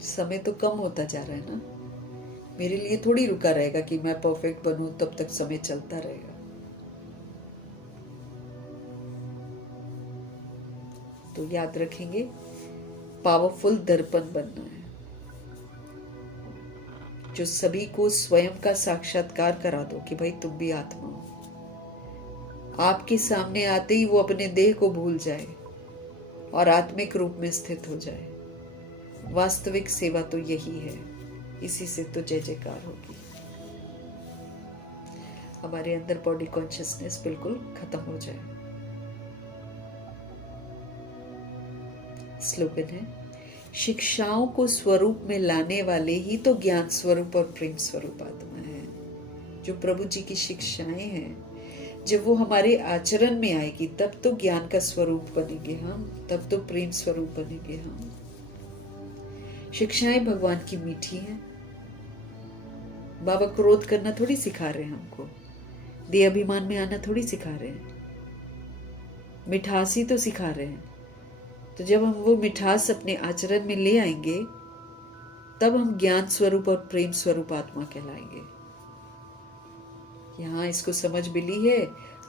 समय तो कम होता जा रहा है ना, मेरे लिए थोड़ी रुका रहेगा कि मैं परफेक्ट बनूं, तब तक समय चलता रहेगा। तो याद रखेंगे, पावरफुल दर्पण बनना है जो सभी को स्वयं का साक्षात्कार करा दो कि भाई तुम भी आत्मा हो। आपके सामने आते ही वो अपने देह को भूल जाए और आत्मिक रूप में स्थित हो जाए। वास्तविक सेवा तो यही है, इसी से तो जय जयकार होगी। हमारे अंदर बॉडी कॉन्शियसनेस बिल्कुल खत्म हो जाए। स्लोगन है, शिक्षाओं को स्वरूप में लाने वाले ही तो ज्ञान स्वरूप और प्रेम स्वरूप आत्मा है। जो प्रभु जी की शिक्षाएं हैं, जब वो हमारे आचरण में आएगी तब तो ज्ञान का स्वरूप बनेंगे हम, तब तो प्रेम स्वरूप बनेंगे हम। शिक्षाएं भगवान की मीठी हैं। बाबा क्रोध करना थोड़ी सिखा रहे हैं हमको, देह अभिमान में आना थोड़ी सिखा रहे हैं, मिठास ही तो सिखा रहे हैं। तो जब हम वो मिठास अपने आचरण में ले आएंगे तब हम ज्ञान स्वरूप और प्रेम स्वरूप आत्मा कहलाएंगे। यहाँ इसको समझ मिली है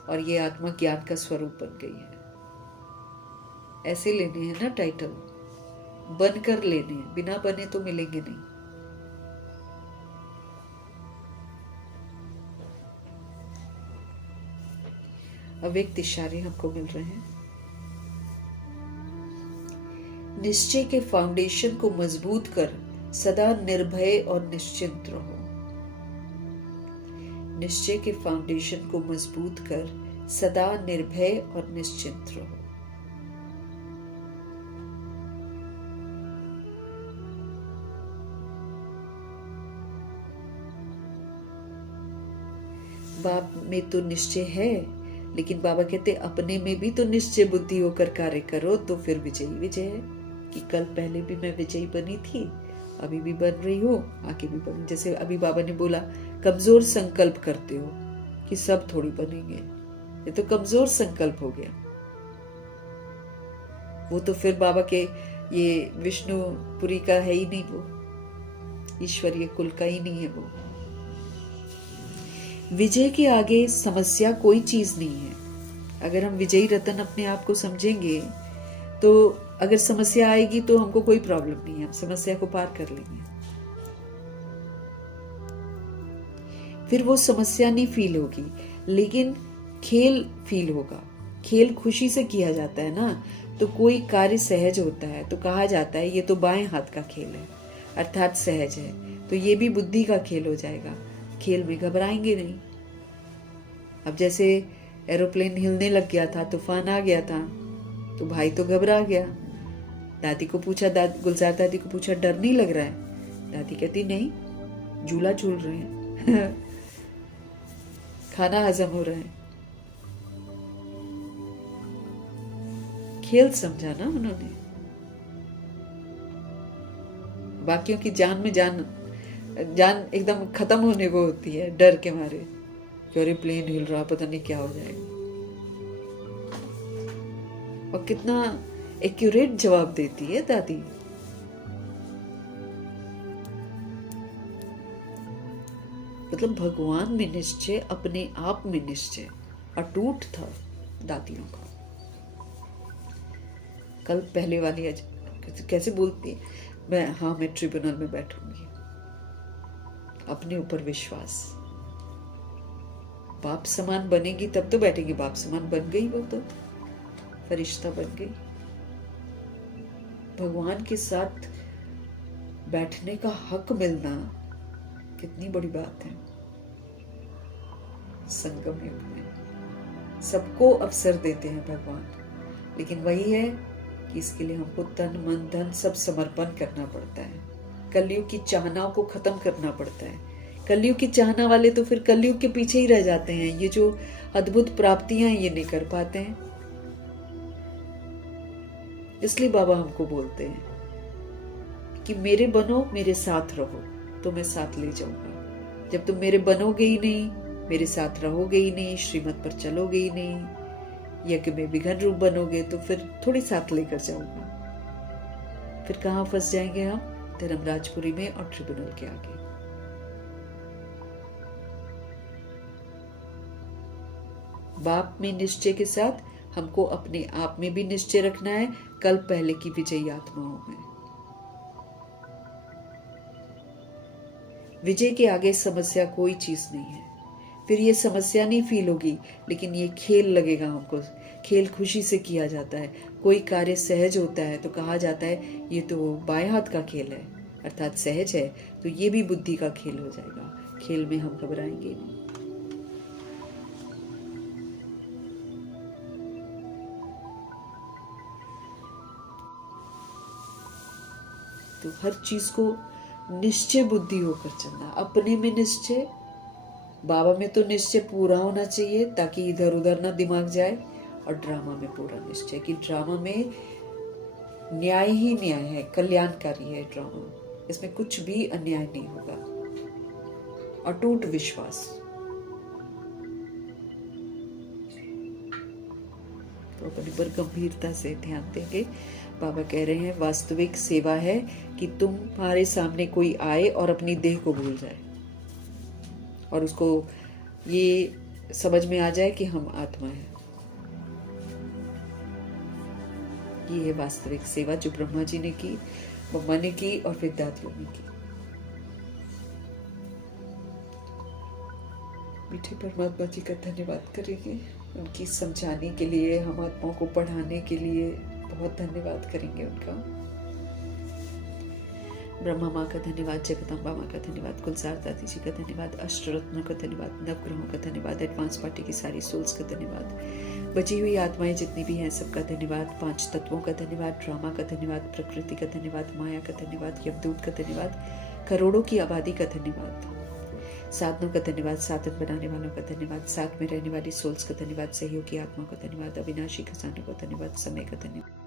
और ये आत्मा ज्ञान का स्वरूप बन गई है। ऐसे लेने हैं ना टाइटल, बनकर लेने हैं, बिना बने तो मिलेंगे नहीं। अव्यक्त इशारे हमको मिल रहे हैं। निश्चय के फाउंडेशन को मजबूत कर सदा निर्भय और निश्चिंत रहो। निश्चय के फाउंडेशन को मजबूत कर सदा निर्भय और निश्चिंत रहो। बाप में तो निश्चय है, लेकिन बाबा कहते अपने में भी तो निश्चय बुद्धि होकर कार्य करो, तो फिर विजयी विजय है। कि कल पहले भी मैं विजयी बनी थी, अभी भी बन रही हूँ, आगे भी बनूं। जैसे अभी बाबा ने बोला, कमजोर संकल्प करते हो कि सब थोड़ी बनेंगे, ये तो कमजोर संकल्प हो गया। वो तो फिर बाबा के ये विष्णुपुरी का है ही नहीं, वो ईश्वरीय कुल का ही नहीं है वो। विजय के आगे समस्या कोई चीज नहीं है। अगर हम विजयी रतन अपने आप को समझेंगे तो अगर समस्या आएगी तो हमको कोई प्रॉब्लम नहीं है, हम समस्या को पार कर लेंगे। फिर वो समस्या नहीं फील होगी, लेकिन खेल फील होगा। खेल खुशी से किया जाता है ना, तो कोई कार्य सहज होता है तो कहा जाता है ये तो बाएं हाथ का खेल है, अर्थात सहज है। तो ये भी बुद्धि का खेल हो जाएगा, खेल में घबराएंगे नहीं। अब जैसे एरोप्लेन हिलने लग गया था, तूफान आ गया था, तो भाई तो घबरा गया। दादी को पूछा, गुलजार दादी को पूछा, डर नहीं लग रहा है? दादी कहती नहीं, झूला झूल रहे हैं खाना हजम हो रहा है। खेल समझा ना उन्होंने। बाकियों की जान में जान एकदम खत्म होने को होती है डर के मारे, अरे प्लेन हिल रहा, पता नहीं क्या हो जाएगा। और कितना एक्यूरेट जवाब देती है दादी। मतलब भगवान में निश्चय, अपने आप में निश्चय अटूट था दादियों का। कल पहले वाली कैसे बोलती है, मैं ट्रिब्यूनल में बैठूंगी, अपने ऊपर विश्वास। बाप समान बनेगी तब तो बैठेगी, बाप समान बन गई, वो तो फरिश्ता बन गई। भगवान के साथ बैठने का हक मिलना कितनी बड़ी बात है। संगम युग में सबको अवसर देते हैं भगवान, लेकिन वही है कि इसके लिए हमको तन मन धन सब समर्पण करना पड़ता है। कलयुग की चाहनाओं को खत्म करना पड़ता है। कलयुग की चाहना वाले तो फिर कलयुग के पीछे ही रह जाते हैं। ये जो अद्भुत प्राप्तियां ये नहीं कर पाते हैं। इसलिए बाबा हमको बोलते हैं कि मेरे बनो, मेरे साथ रहो, तो मैं साथ ले जाऊंगा। जब तुम मेरे बनोगे ही नहीं, मेरे साथ रहोगे ही नहीं, श्रीमत पर चलोगे ही नहीं, यज्ञ में विघन रूप बनोगे, तो फिर थोड़ी साथ लेकर जाऊंगा। फिर कहाँ फंस जाएंगे हम? धर्मराजपुरी में और ट्रिब्यूनल के आगे। बाप में निश्चय के साथ हमको अपने आप में भी निश्चय रखना है, कल पहले की विजयी आत्माओं में। विजय के आगे समस्या कोई चीज नहीं है। फिर ये समस्या नहीं फील होगी, लेकिन ये खेल लगेगा हमको। खेल खुशी से किया जाता है। कोई कार्य सहज होता है तो कहा जाता है ये तो बाएं हाथ का खेल है, अर्थात सहज है, तो ये भी बुद्धि का खेल हो जाएगा। खेल में हम घबराएंगे नहीं। तो हर चीज को निश्चय बुद्धि होकर चलना। अपने में निश्चय, बाबा में तो निश्चय पूरा होना चाहिए ताकि इधर उधर ना दिमाग जाए, और ड्रामा में पूरा निश्चय कि ड्रामा में न्याय ही न्याय है, कल्याणकारी है ड्रामा, इसमें कुछ भी अन्याय नहीं होगा। अटूट विश्वास। तो अपने पर गंभीरता से ध्यान देंगे। बाबा कह रहे हैं वास्तविक सेवा है कि तुम्हारे सामने कोई आए और अपनी देह को भूल जाए और उसको ये समझ में आ जाए कि हम आत्मा है। ये है वास्तविक सेवा जो ब्रह्मा जी ने की, मम्मा ने की और फिर दादियों ने की। मीठे परमात्मा जी का धन्यवाद करेंगे, उनकी समझाने के लिए, हम आत्माओं को पढ़ाने के लिए बहुत धन्यवाद करेंगे उनका। ब्रह्मा माँ का धन्यवाद, जगदम्बा माँ का धन्यवाद, कुलसार दादी जी का धन्यवाद, अष्टरत्नों का धन्यवाद, नवग्रहों का धन्यवाद, एडवांस पार्टी की सारी सोल्स का धन्यवाद, बची हुई आत्माएं जितनी भी हैं सबका धन्यवाद, 5 तत्वों का धन्यवाद, ड्रामा का धन्यवाद, प्रकृति का धन्यवाद, माया का धन्यवाद, यमदूत का धन्यवाद, करोड़ों की आबादी का धन्यवाद, साधनों का धन्यवाद, साधन बनाने वालों का धन्यवाद, साथ में रहने वाली सोल्स का धन्यवाद, सहयोगी आत्मा का धन्यवाद, अविनाशी खजानों का धन्यवाद, समय का धन्यवाद।